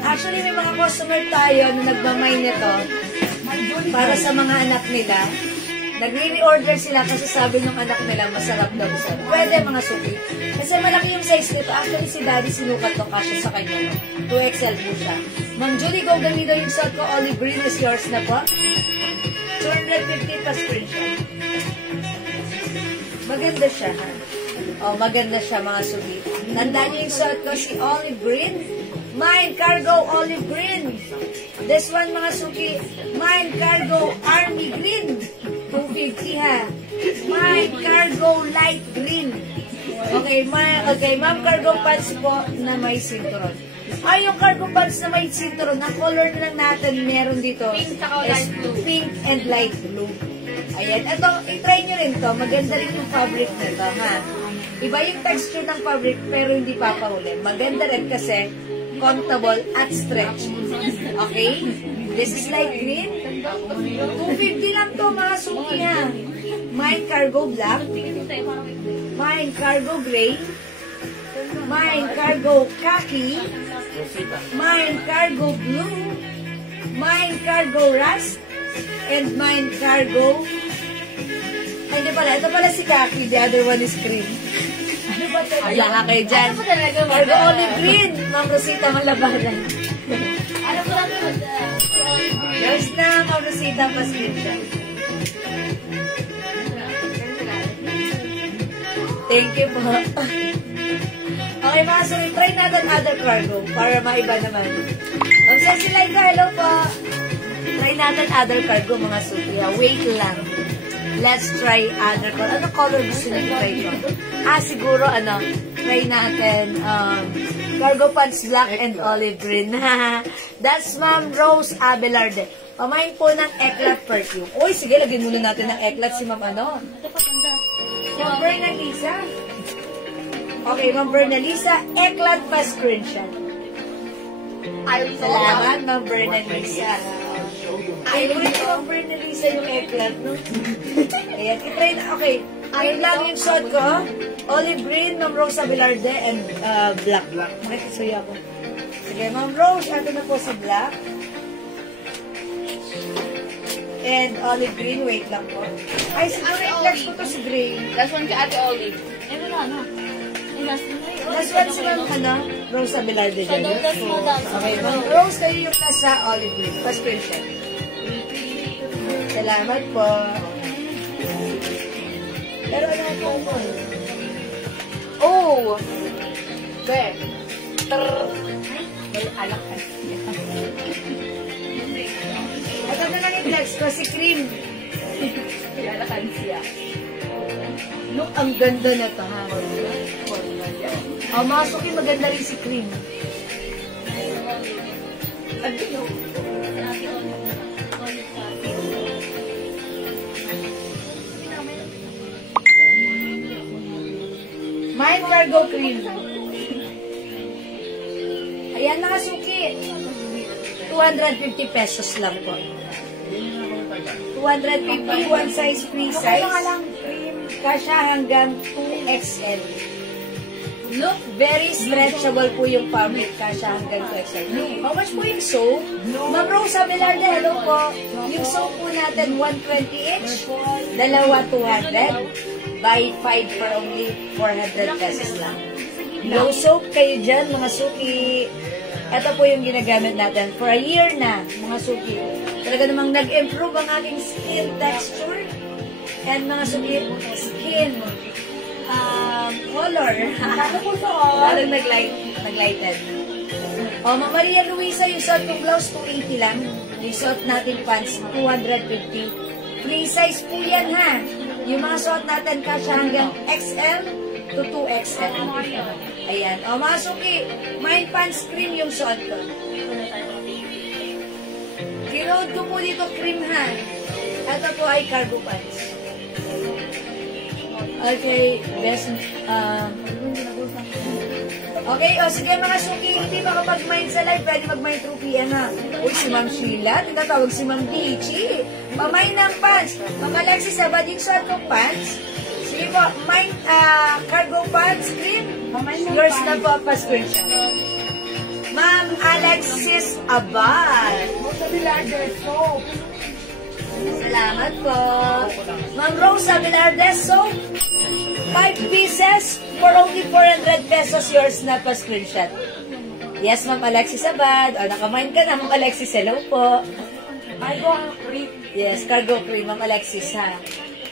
Actually, may mga customer tayo na nagmamay nito para sa mga anak nila. Nagre-reorder sila kasi sabi ng anak nila masarap daw sa. Pwede, mga suki. Kasi malaki yung size nito. Actually, si Daddy sinukat to kasya sa kanya. No? 2XL po siya. Ma'am Julie, go ganito yung suot ko. Olive green is yours na po. 250 pa screenshot. Maganda siya, ha? Oh, maganda siya, mga suki. Tandaan niyo yung suot ko, si olive green. Mine cargo olive green. This one, mga suki, mine cargo army green. 250, ha? Mine cargo light green. Okay, ma'am, cargo pants po na may sinturon. Ay, yung cargo pants na may sinturon, ang color na lang natin meron dito is pink and light blue. Ayan, ito, i-try nyo rin to. Maganda rin yung fabric na to, ha? Iba yung texture ng fabric, pero hindi papahuli. Maganda rin kasi comfortable at stretch. Okay? This is light green. 250 lang to, mga suki, ha? Mine cargo black. Mine cargo gray. Mine cargo khaki. Mine cargo blue. Mine cargo rust. And mine cargo Ay, hindi pala. Ito pala si Kaki. The other one is Cream. Ano ba ito? Wala ka kayo dyan. Ano ba talaga ba? Cargo Olive Green. Ma'am Rosita Malabanan. Ano ba talaga ba? Yes na, Ma'am Rosita Pasquita. Thank you po. Okay mga sorry, try natin other cargo para maiba naman. Ma'am Cecil Laika, hello po. Try natin other cargo mga suki. Wait lang. Let's try other color. Ano color gusto nyo try ko? Siguro try natin cargo pants black and olive green. That's Ma'am Rose Abelarde. Pamain po ng Eclat perfume. Uy, sige, lagyan muna natin ng Eclat si Ma'am Ma'am Bernalisa. Okay, Ma'am Bernalisa, Eclat pa screenshot. Salamat, Ma'am Bernalisa. Ay, ulit ko Ma'am Bernalisa yung Eclat, no? Ayan, itry na, okay. Ayun lang yung shot ko. Olive green, Ma'am Rose Abelarde, and black. Makikisuya ko. Sige, Ma'am Rose, ito na po si black. And olive green, wait lang po. Ay, siguro yung last ko to si green. Last one kay Ate Olive. Ano? Last one si Ma'am, Rose Abelarde dyan. Okay, Ma'am Rose, kayo yung nasa olive green. Pa-screenshot. Salamat po. Pero ano po mo? Oh! Be. Alak ka. At ano lang yung flex ko, si Cream. Lalakan siya. Look, ang ganda na ito, ha? Masuki, maganda rin si Cream. Mind Cargo Cream. Ayan, nakasuki. 250 pesos lang po. 250, one size, free size. Kasya hanggang 2XL. Look, very stretchable po yung fabric. Kasya hanggang 2XL. How much po yung soap? Ma'am Rose Abelarde, hello po. Yung soap po natin, 120 each. Dalawa, 200. Buy 5 for only 400 pesos lang. No soap kayo dyan, mga suki. Ito po yung ginagamit natin for a year na, mga suki. Talaga namang nag-improve ang aking skin texture and mga suki, skin color. Lalong naglighted. Ma'am Maria Luisa, yung suot kong blouse, 280 lang. Yung suot natin pants, 250. Free size po yan, ha? Yung mga suot natin kasya hanggang XL to 2XL. Ayan. Mga suki, mind pants cream yung suot ko. Kinood ko po dito cream, ha? Ito po ay cargo pants. Okay, best, okay, sige mga suki, hindi makapag-mind sa live, pwede mag-mind through PM, ha? Uy, si Ma'am Sheila, tinatawag si Ma'am Dichi. Pamain ng pants. Ma'am Alexis, abad yung suot kong pants. Sige po, mind, cargo pants, cream. Yours na po, pa-screenshot. Ma'am Alexis Abad. Salamat po. Ma'am Rose Abelarde, soap. 5 pieces for only 400 pesos. Yours na pa-screenshot. Yes, Ma'am Alexis Abad. Nakamind ka na, Ma'am Alexis. Hello po. Cargo cream. Yes, cargo cream, Ma'am Alexis, ha.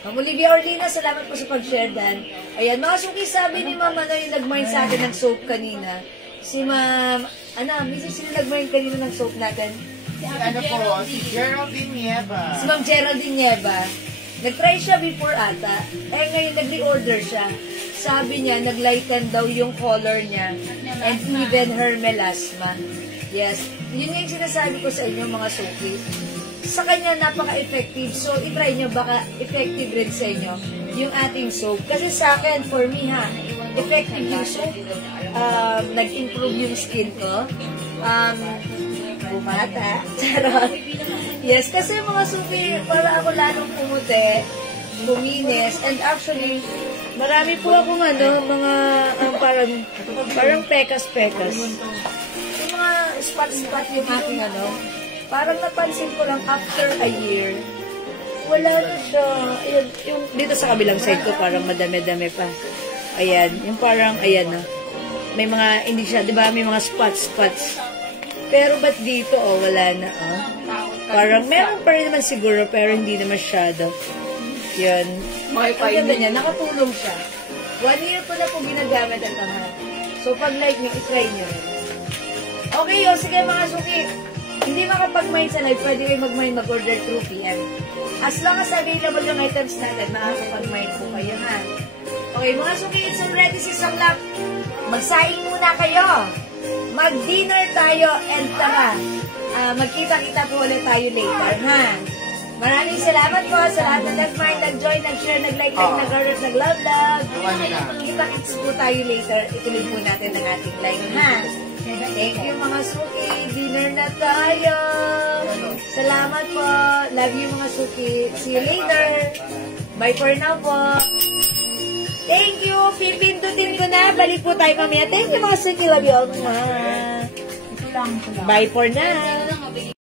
Ma'am Olivia Orlina, salamat po sa pag-share dan. Ayan, mga suki, sabi ni Ma'am, yung nag-mind sa akin ng soap kanina. Si Ma'am, minsan sila nag-mind kanina ng soap natin. Si Geraldine Nieva. Si Ma'am Geraldine Nieva. Nag-try siya before ata. Ngayon nag-reorder siya. Sabi niya, nag-lighten daw yung color niya. And even her melasma. Yes. Yun nga yung sinasabi ko sa inyo, mga suki. Sa kanya, napaka-effective. So, i-try nyo, baka effective rin sa inyo yung ating soap. Kasi sa akin, for me, effective yung soap. Nag-improve yung skin ko. Bumata. Charot. Yes, kasi mga suki, para ako lalong pumuti, buminis, and actually, marami po akong mga parang pekas-pekas. Yung mga spot-spot yung aking parang napansin ko lang after a year. wala na siya. Ayan, yung dito sa kabilang side ko, parang madami-dami pa. Ayan, yung parang, ayan na. May mga, hindi siya, di ba, may mga spots. Pero ba't dito, oh, wala na, oh. Parang, meron pa rin naman siguro, pero hindi na masyado. Yun. Ang ganda niya, nakatulong siya. 1 year ko na po ginagamit ang tanghal. So, pag like nyo, itry nyo. Okay, o, sige mga suki. Hindi makapag-mine sa live, pwede kayo mag-mine, mag-order through PM. As long as available yung items natin, makakapag-mine po kayo, ha? Okay, mga suki, it's already 6 o'clock. Magsaing muna kayo. Mag-dinner tayo, and tara. Magkita-kita po ulit tayo later, ha? Maraming salamat po sa lahat na nag-mind, nag-join, nag-share, nag-like, nag-heart, nag-love. Kita-kits po tayo later. Ituloy po natin ang ating live, ha? Thank you mga suki. Dinner na tayo. Salamat po. Love you mga suki. See you later. Bye for now po. Thank you. Pipindutin ko na. Balik po tayo mamaya. Thank you mga suki. Love you all. Bye for now.